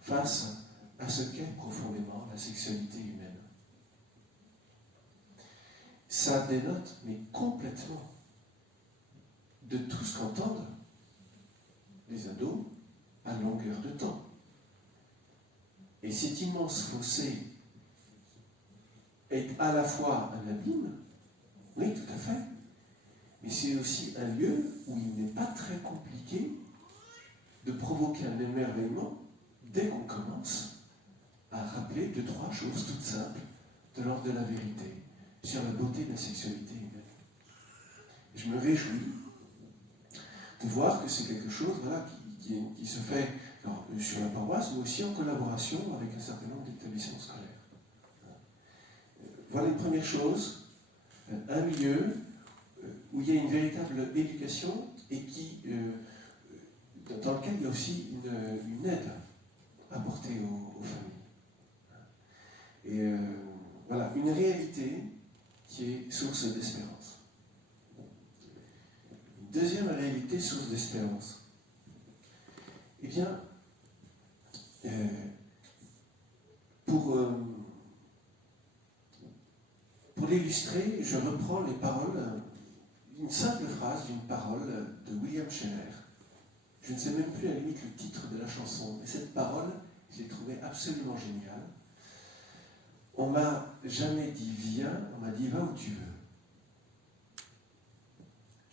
face à ce qu'est profondément la sexualité humaine. Ça dénote, mais complètement, de tout ce qu'entendent les ados à longueur de temps. Et cet immense fossé est à la fois un abîme, oui, tout à fait, mais c'est aussi un lieu où il n'est pas très compliqué de provoquer un émerveillement dès qu'on commence à rappeler 2-3 choses toutes simples de l'ordre de la vérité sur la beauté de la sexualité humaine. Je me réjouis de voir que c'est quelque chose voilà, qui se fait alors, sur la paroisse, mais aussi en collaboration avec un certain nombre d'établissements scolaires. Voilà une première chose, un milieu où il y a une véritable éducation et dans lequel il y a aussi une aide apportée aux familles. Et voilà, une réalité qui est source d'espérance. Une deuxième réalité source d'espérance. Eh bien, pour l'illustrer, je reprends les paroles, une simple phrase d'une parole de William Scheller. Je ne sais même plus à la limite le titre de la chanson, mais cette parole, je l'ai trouvée absolument géniale. On m'a jamais dit viens, on m'a dit va où tu veux.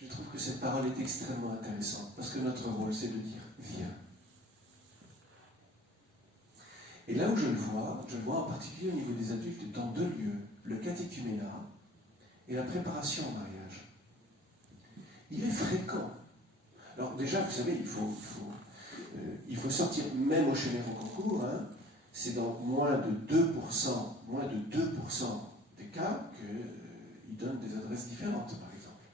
Je trouve que cette parole est extrêmement intéressante, parce que notre rôle, c'est de dire viens. Et là où je le vois en particulier au niveau des adultes dans deux lieux, le catéchuménat et la préparation au mariage. Il est fréquent. Alors déjà, vous savez, il faut sortir, même au Chenet au concours, hein, c'est dans moins de 2% des cas qu'ils donnent des adresses différentes, par exemple.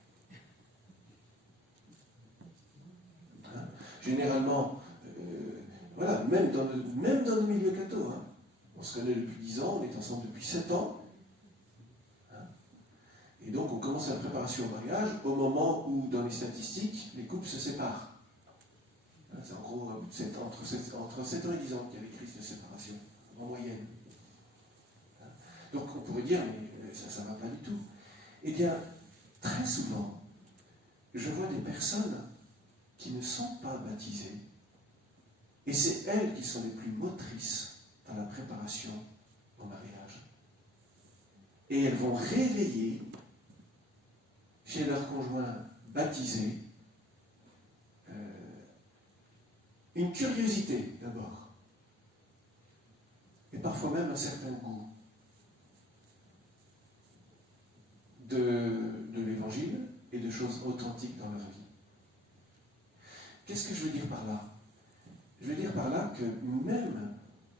Hein, généralement, voilà, même dans le milieu catho, hein, on se connaît depuis 10 ans, on est ensemble depuis 7 ans, hein, et donc on commence la préparation au mariage au moment où, dans les statistiques, les couples se séparent. C'est en gros entre 7 ans et 10 ans qu'il y a les crises de séparation, en moyenne. Donc on pourrait dire, mais ça ne va pas du tout. Eh bien, très souvent, je vois des personnes qui ne sont pas baptisées, et c'est elles qui sont les plus motrices dans la préparation au mariage. Et elles vont réveiller chez leur conjoint baptisé une curiosité d'abord, et parfois même un certain goût de l'évangile et de choses authentiques dans leur vie. Qu'est-ce que je veux dire par là? Je veux dire par là que même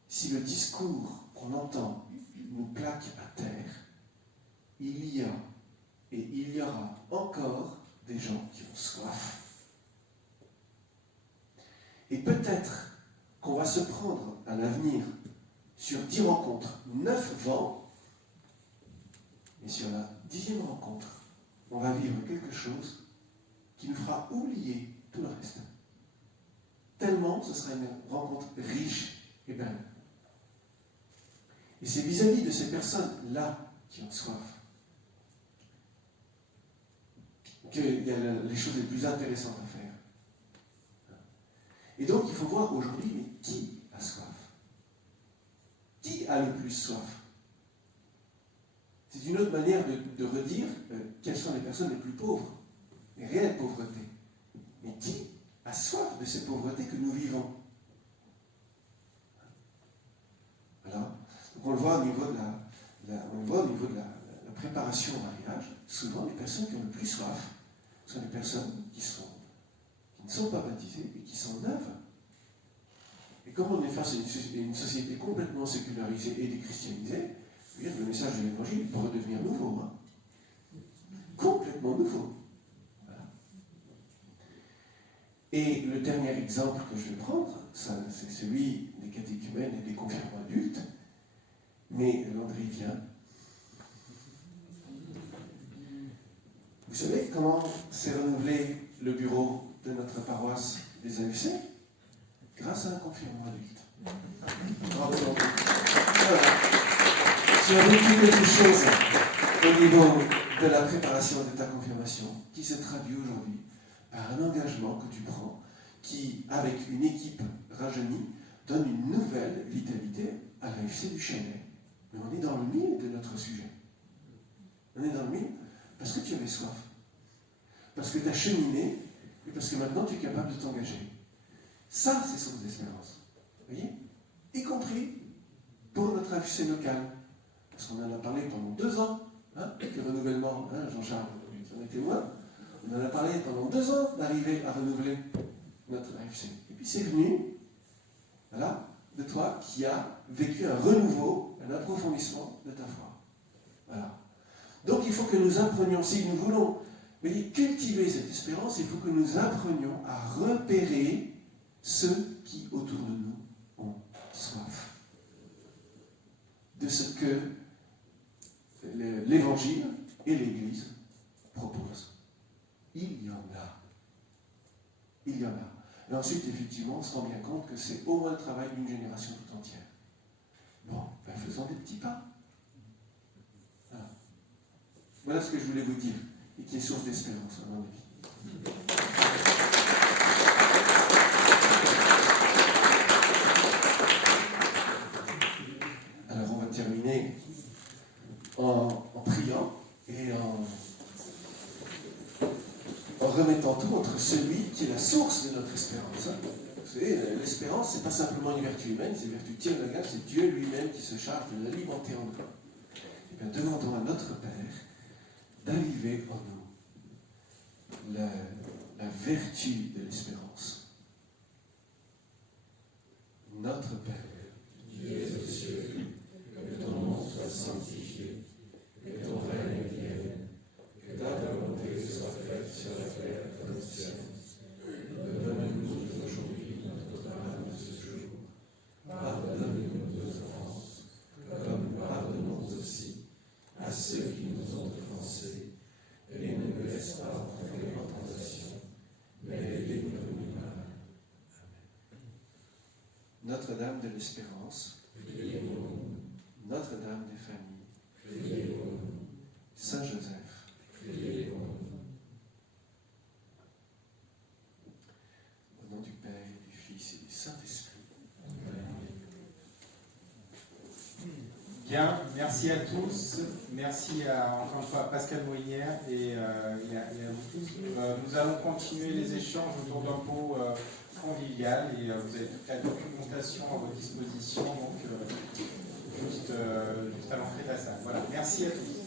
si le discours qu'on entend nous plaque à terre, il y a et il y aura encore des gens qui ont soif. Et peut-être qu'on va se prendre à l'avenir sur 10 rencontres, 9 vents, et sur la 10e rencontre, on va vivre quelque chose qui nous fera oublier tout le reste. Tellement ce sera une rencontre riche et belle. Et c'est vis-à-vis de ces personnes-là qui ont soif qu'il y a les choses les plus intéressantes à faire. Et donc, il faut voir aujourd'hui, mais qui a soif? Qui a le plus soif? C'est une autre manière de redire quelles sont les personnes les plus pauvres, les réelles pauvretés. Mais qui a soif de ces pauvretés que nous vivons? Voilà. Donc on le voit au niveau de la préparation au mariage. Souvent, les personnes qui ont le plus soif sont les personnes qui ne sont pas baptisées et qui sont neuves. Et comme on est face à une société complètement sécularisée et déchristianisée, le message de l'évangile peut redevenir nouveau. Hein. Complètement nouveau. Voilà. Et le dernier exemple que je vais prendre, c'est celui des catéchumènes et des confirmants adultes. Mais Landry vient. Vous savez comment s'est renouvelé le bureau de notre paroisse des AUC? Grâce à un confirmant adulte. Bravo. Voilà. Tu as vécu quelque chose au niveau de la préparation de ta confirmation qui se traduit aujourd'hui par un engagement que tu prends qui, avec une équipe rajeunie, donne une nouvelle vitalité à l'AUC du Chenet. Mais on est dans le mille de notre sujet. On est dans le mille parce que tu avais soif. Parce que tu as cheminé et parce que maintenant tu es capable de t'engager. Ça, c'est source d'espérance. Vous voyez? Y compris pour notre AUC local. Parce qu'on en a parlé pendant 2 ans, hein, le renouvellement, hein, Jean-Charles, vous en êtes témoin. On en a parlé pendant 2 ans d'arriver à renouveler notre AFC. Et puis c'est venu, voilà, de toi qui as vécu un renouveau, un approfondissement de ta foi. Voilà. Donc il faut que nous apprenions, si nous voulons cultiver cette espérance, il faut que nous apprenions à repérer ceux qui autour de nous ont soif de ce que l'Évangile et l'Église proposent. Il y en a. Il y en a. Et ensuite, effectivement, on se rend bien compte que c'est au moins le travail d'une génération tout entière. Bon, ben faisons des petits pas. Voilà. Voilà ce que je voulais vous dire, et qui est source d'espérance, à mon avis. Alors, on va terminer en priant et en remettant tout entre celui qui est la source de notre espérance. Vous savez, l'espérance, ce n'est pas simplement une vertu humaine, c'est une vertu théologale, c'est Dieu lui-même qui se charge de l'alimenter en nous. Et bien, demandons à notre Père d'aviver en nous la vertu de l'espérance. Notre Père, qui es aux cieux, que ton nom soit sanctifié, que ton règne vienne, que ta volonté soit faite sur la terre comme au ciel. Donne-nous aujourd'hui notre pain de ce jour. Pardonne-nous nos offenses, comme nous pardonnons aussi à ceux qui nous ont offensés. Et ne nous laisse pas entrer en tentation, mais délivre-nous du mal. Notre-Dame de l'Espérance, Notre-Dame des familles, Saint Joseph, au nom du Père, du Fils et du Saint-Esprit. Bien, merci à tous. Merci encore une fois à Pascal Moïnière et à vous tous. Nous allons continuer les échanges autour d'un pot convivial et vous avez toute la documentation à votre disposition, donc juste à l'entrée de la salle. Voilà, merci à tous.